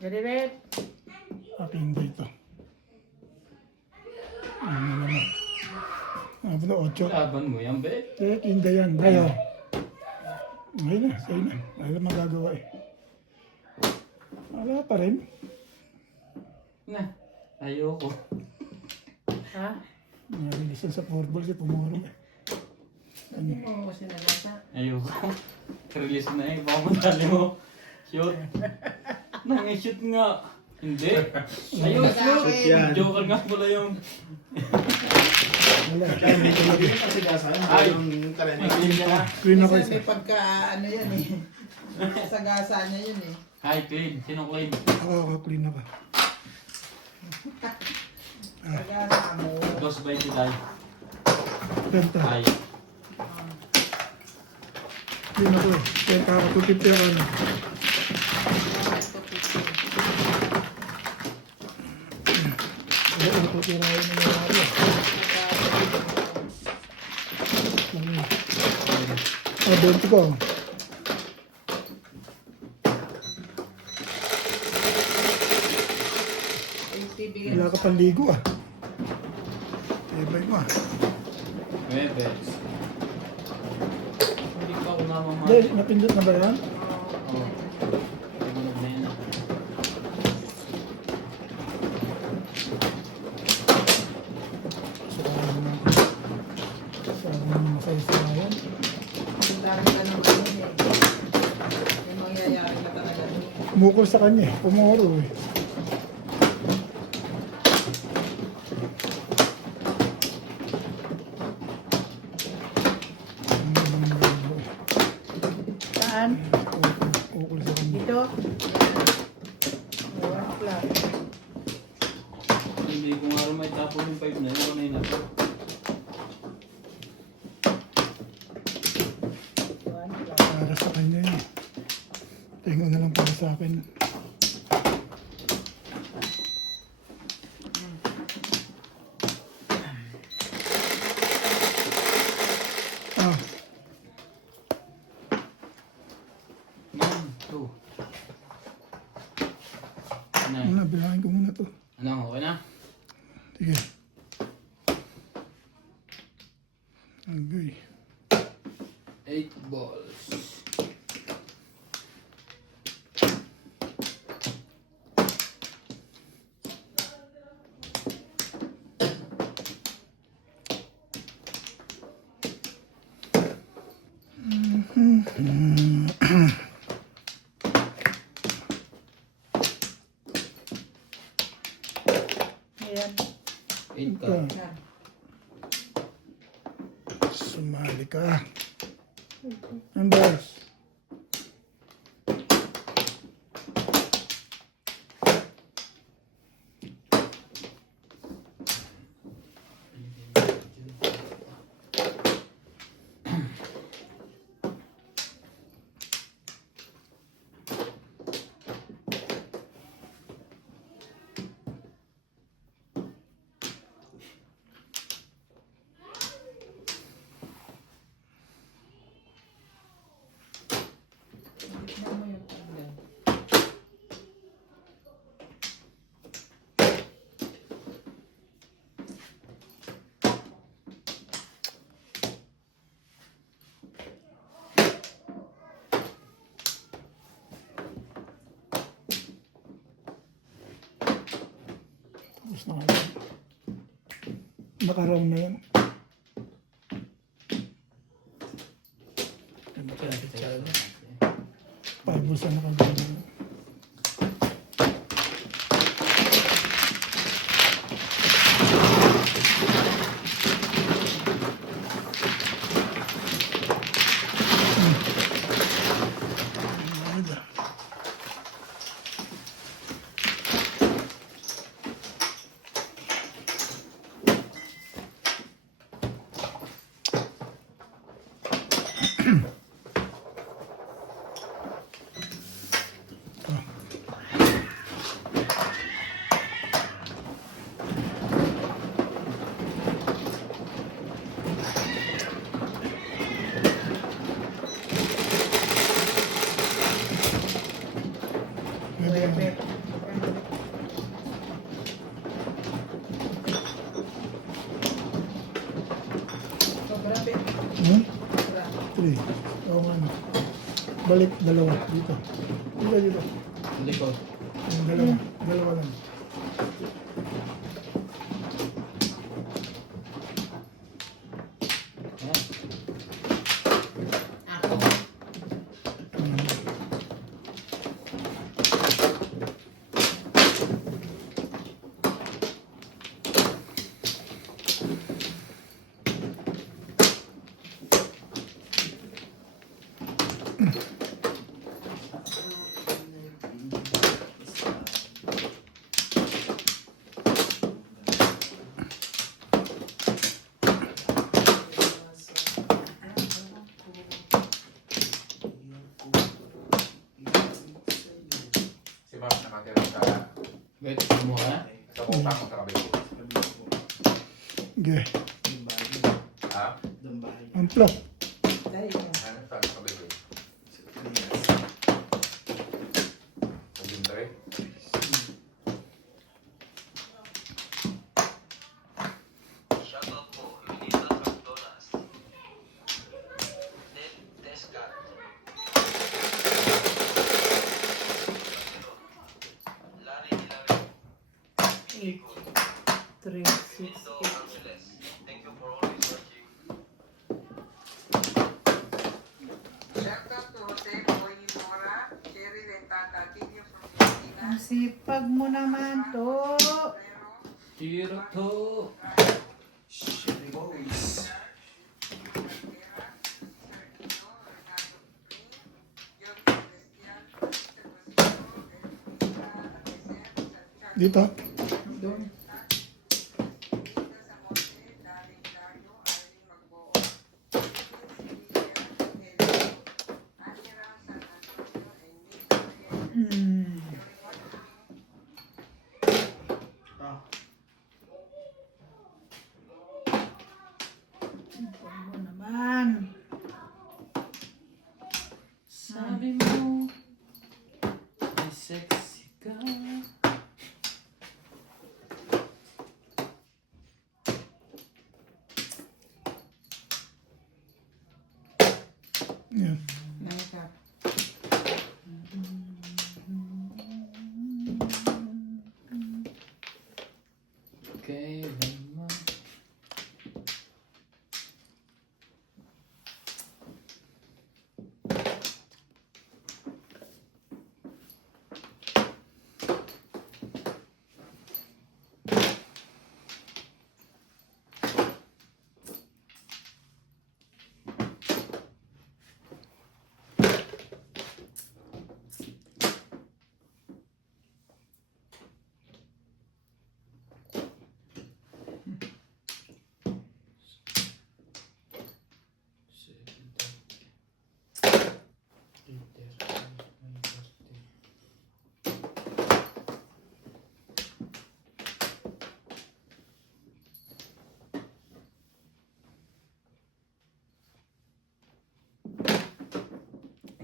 Jadi, bet. Akin dito. Ano naman? Ano ba ito? 8. Laban mo yan, bet. Kaya kinda yan. Tayo. Ngayon na, sa'yo na. Wala magagawa eh. Wala pa rin. Na, ayoko. Ha? Release sa 4 balls eh, pumuro eh. Hindi mo kasi nagasa. Ayoko. Release na eh. Baka madali mo. Shoot. Nang-shoot nga. Hindi. Ayun, shoot. Shoot yan. Joker nga pala yung... Wala. Hindi kasi gasan. Ay. Yung talent. Clean niya na. Clean ako Kasi isa. may pagka, ano yan eh. Sagasa niya yun eh. Hi, clean. Sino clean? Ako, clean ako. Sagasa mo. Dos by Tiday. Benta. Hi. Clean ako eh. Kaya ako 250 ako na. Kaya ako tirahin na yung araw. Ah, 20 ko. Wala ka pang ligo ah. Ebay mo ah. Webes. Hindi pa ako namamahal. Hindi, napindot na ba yan? Oo. Tumunog na yan. Sarang masaya-sayan. Ang dami ka ng ano eh. Yung mangyayari ka talaga. Umukol sa kanya eh. Pumuro eh. Saan? Ukol sa kanya. Dito? One flat. Hindi ko nga rin may tapon yung 5 na yun. Ano yun ako? One flat. Para sa kanya yun. Tingnan na lang para sa akin. Ah, 1, 2. muna, bilangin ko muna to. Ano, okay na? Sige. Okay. 8 balls. Ayan. 8 ka. Ito. Sumali ka. Numbers. Tignan mo yung tanggal. Tapos na kayo. Naka-round na yun. Paibusan na kayo. Pwede. So, grabe. Hmm? 3. Oo nga. Balik, dalawa. Dito. Dito. Likod. Yung dalawa. Dalawa lang. Ayan. Ako. Si Ma'am nakatira sa Wait, kumuha na? sa butang mo sa kabila. Okay. Ha? Amplo. Dahil yan. Ano sa kabila? Sa Bintay? Shoutout po, Emilita Cardonas. Ned Descat. Larry Hilario. Vicky Good. 3, 6, Lindo 8. Angeles. Thank you for always watching. Shoutout to Jose Boy Mora, Jerry Rentata, Tinyo from Pilipinas. Ang sipag mo naman to. Tiro to. Dito. Doon. Hmm. Sipag mo naman. Sabi mo, ay sexy ka. Yan. Nangka. Okay, naman.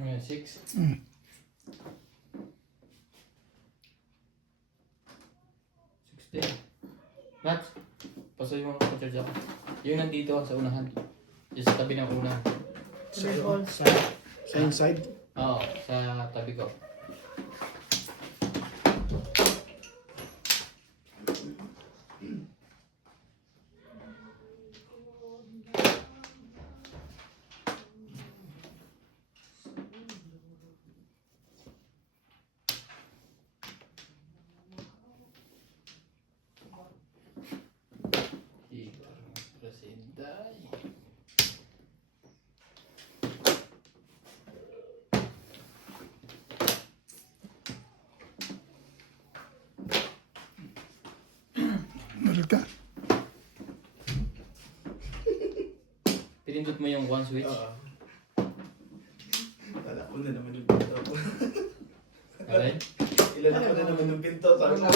Ngayon, 6. Mm. 16. Nat, pasoy mo ako charge ako. Yung nandito sa unahan. Yung sa tabi ng unahan. Sa inside. Oo, sa tabi ko. Igor Rasinday. Meron ka. Pinindot mo yung one switch. Wala ko na naman yung pinto. Okay? Ilan ako na naman yung pinto. Sabi ko.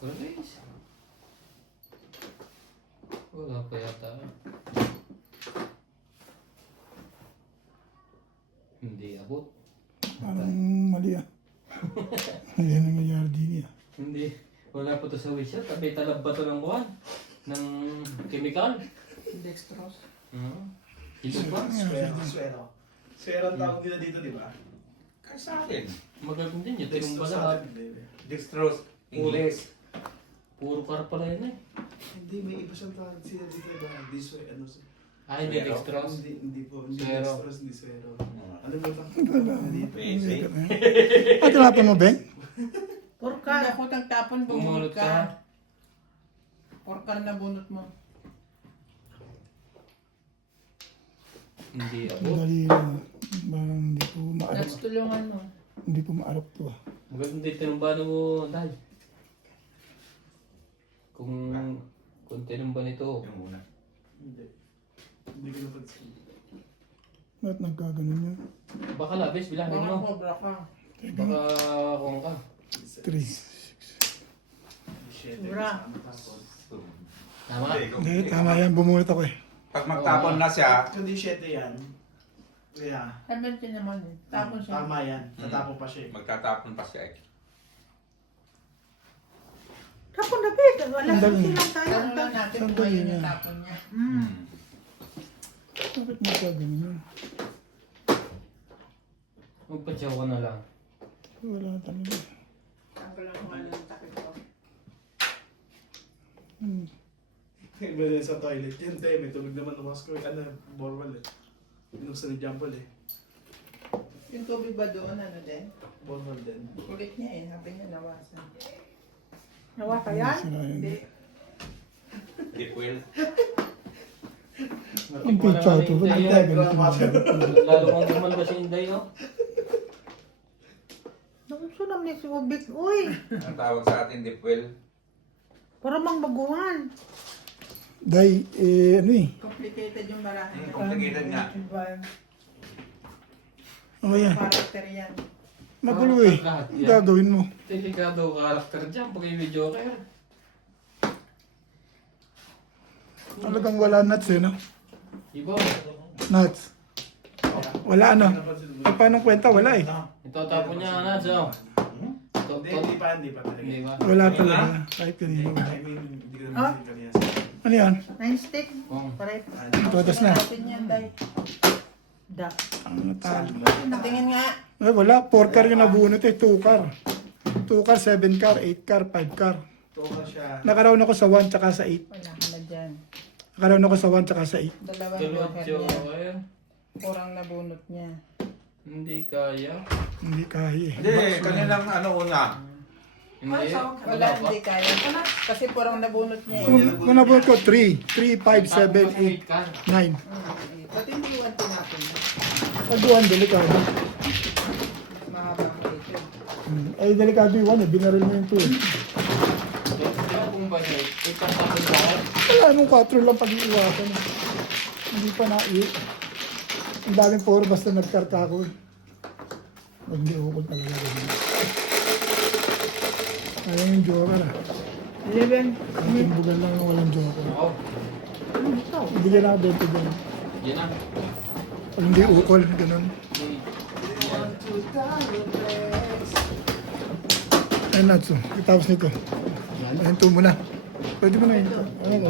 Guys. Wala pa yata. Hindi abot. Parang mali ah. Hindi na nangyayari din ah. Hindi. Wala pa to sa wish. Tabi talab ba to ng buwan? Ng chemical? Dextrose. Ilo pa? Swero. Swero ang tawag nila dito, di ba? Kaya sa akin. Magaling din yun. Tinumba lahat. Dextrose. English. Puro kar pala yun eh. Hindi, may iba siyang tawag sila dito, diba? This way, ano sa... Ah, hindi Swero? dextrose. Hindi po, hindi Swero. dextrose, hindi swero. Ano ba ito? Dito. Basic. Ah, tinapon mo, Beng? Porka. Hindi ako tagtapon, Bumunot bumunot ka. ka. Porkar na bunot mo. Hindi abot. Dali lang. Parang hindi ko maarap. That's tulungan mo. Hindi ko maarap to ah. Magaling din tinumba mo dahil. Kung tinumba nito. Yung una. Hindi. Hindi ko napansin. Ba't nagkaganon yun? Baka labis, bilangin Baka mo. cobra ka. Baka kung ka. 3. Sobra. Tama? Hindi, tama yan. Bumunot ako eh. Pag magtapon na siya, Kundi 7 yan. Kaya, 17 naman eh. Tapon siya. tama yan. Tatapon pa siya eh. magtatapon pa siya eh. Tapon na big. Wala Ang dami. lang tayo. Tanong lang natin kung Sandali ayun na. yung tapon niya. Bakit nagkaganon yun? Magpatsaw ka na lang. Wala talaga. Tanggal lang kung ano yung takip ko. Iba din sa toilet yun, te. May tubig naman lumas ko. Ano, borewell eh. Binuksan ni Jumble eh. Yung tubig ba doon, ano din? Borewell din. Kulit niya eh. Sabi niya nawasan. Nawa ka yan? Sira yun. Hindi. Deep well. Ang pizza ito. Ba't nagkaganon ito? Lalo kang naman ba si Inday, oh? Nakusunam ni si Ubik. Uy, Ang tawag sa atin, deep well. para mang baguhan. Dahil, ano eh. Complicated yung barahan niya. Complicated nga. Oh yan. Character yan. Magulo eh. Ang gagawin mo. Delikado karakter dyan pag yung video kayo. Talagang wala nuts eh, no? Iba. Nuts. Wala ano. Eh, paano kwenta? Wala eh. Ito tapo niya na dyan. Hindi pa talaga. Hindi ba? Wala talaga. Kahit kanina wala. I mean, hindi ko Ah? naman kanina. Ano yan? 9 stick. Kung Paray. Todas na. Natin yan, Day. Da. Ang natalo. Tingin nga. Eh, wala. 4 car yung nabunot eh. 2 car. 2 car, 7 car, 8 car, 5 car. Tuka siya. Nakaroon ako sa 1 tsaka sa 8. Wala ka na dyan. Nakaroon ako sa 1 tsaka sa 8. Dalawang tulad joker yung niya. kayo. Kurang nabunot niya. Hindi kaya. Hindi kaya eh. Hindi, kanilang ano una. Hindi. Wala, hindi kaya. Kasi kurang nabunot niya eh. Kung nabunot ko 3, 3, 5, 7, 8, 9. Ba't hindi iwan tinapon? Pag-1, delikado. Mahaba ang ito. Ay, delikado yung 1 eh. Binaril mo yung 2 eh. Kung ba yun? Ipasapin ka kayo. Wala, nung 4 lang pag-iiwasan. Hindi pa na-i. Ang daming puro basta nagkarka ko eh. Huwag hindi ukol talaga. Ayan yung joker ah. 11. Tumbugan lang yung walang joker. Oh, Ano ito? Ibigyan ako 20 dyan. yan na. Pag hindi ukol, ganun. Ayun, Natsu. Itapos nito. Ayun, 2 mo na. Pwede mo na yun. Ano,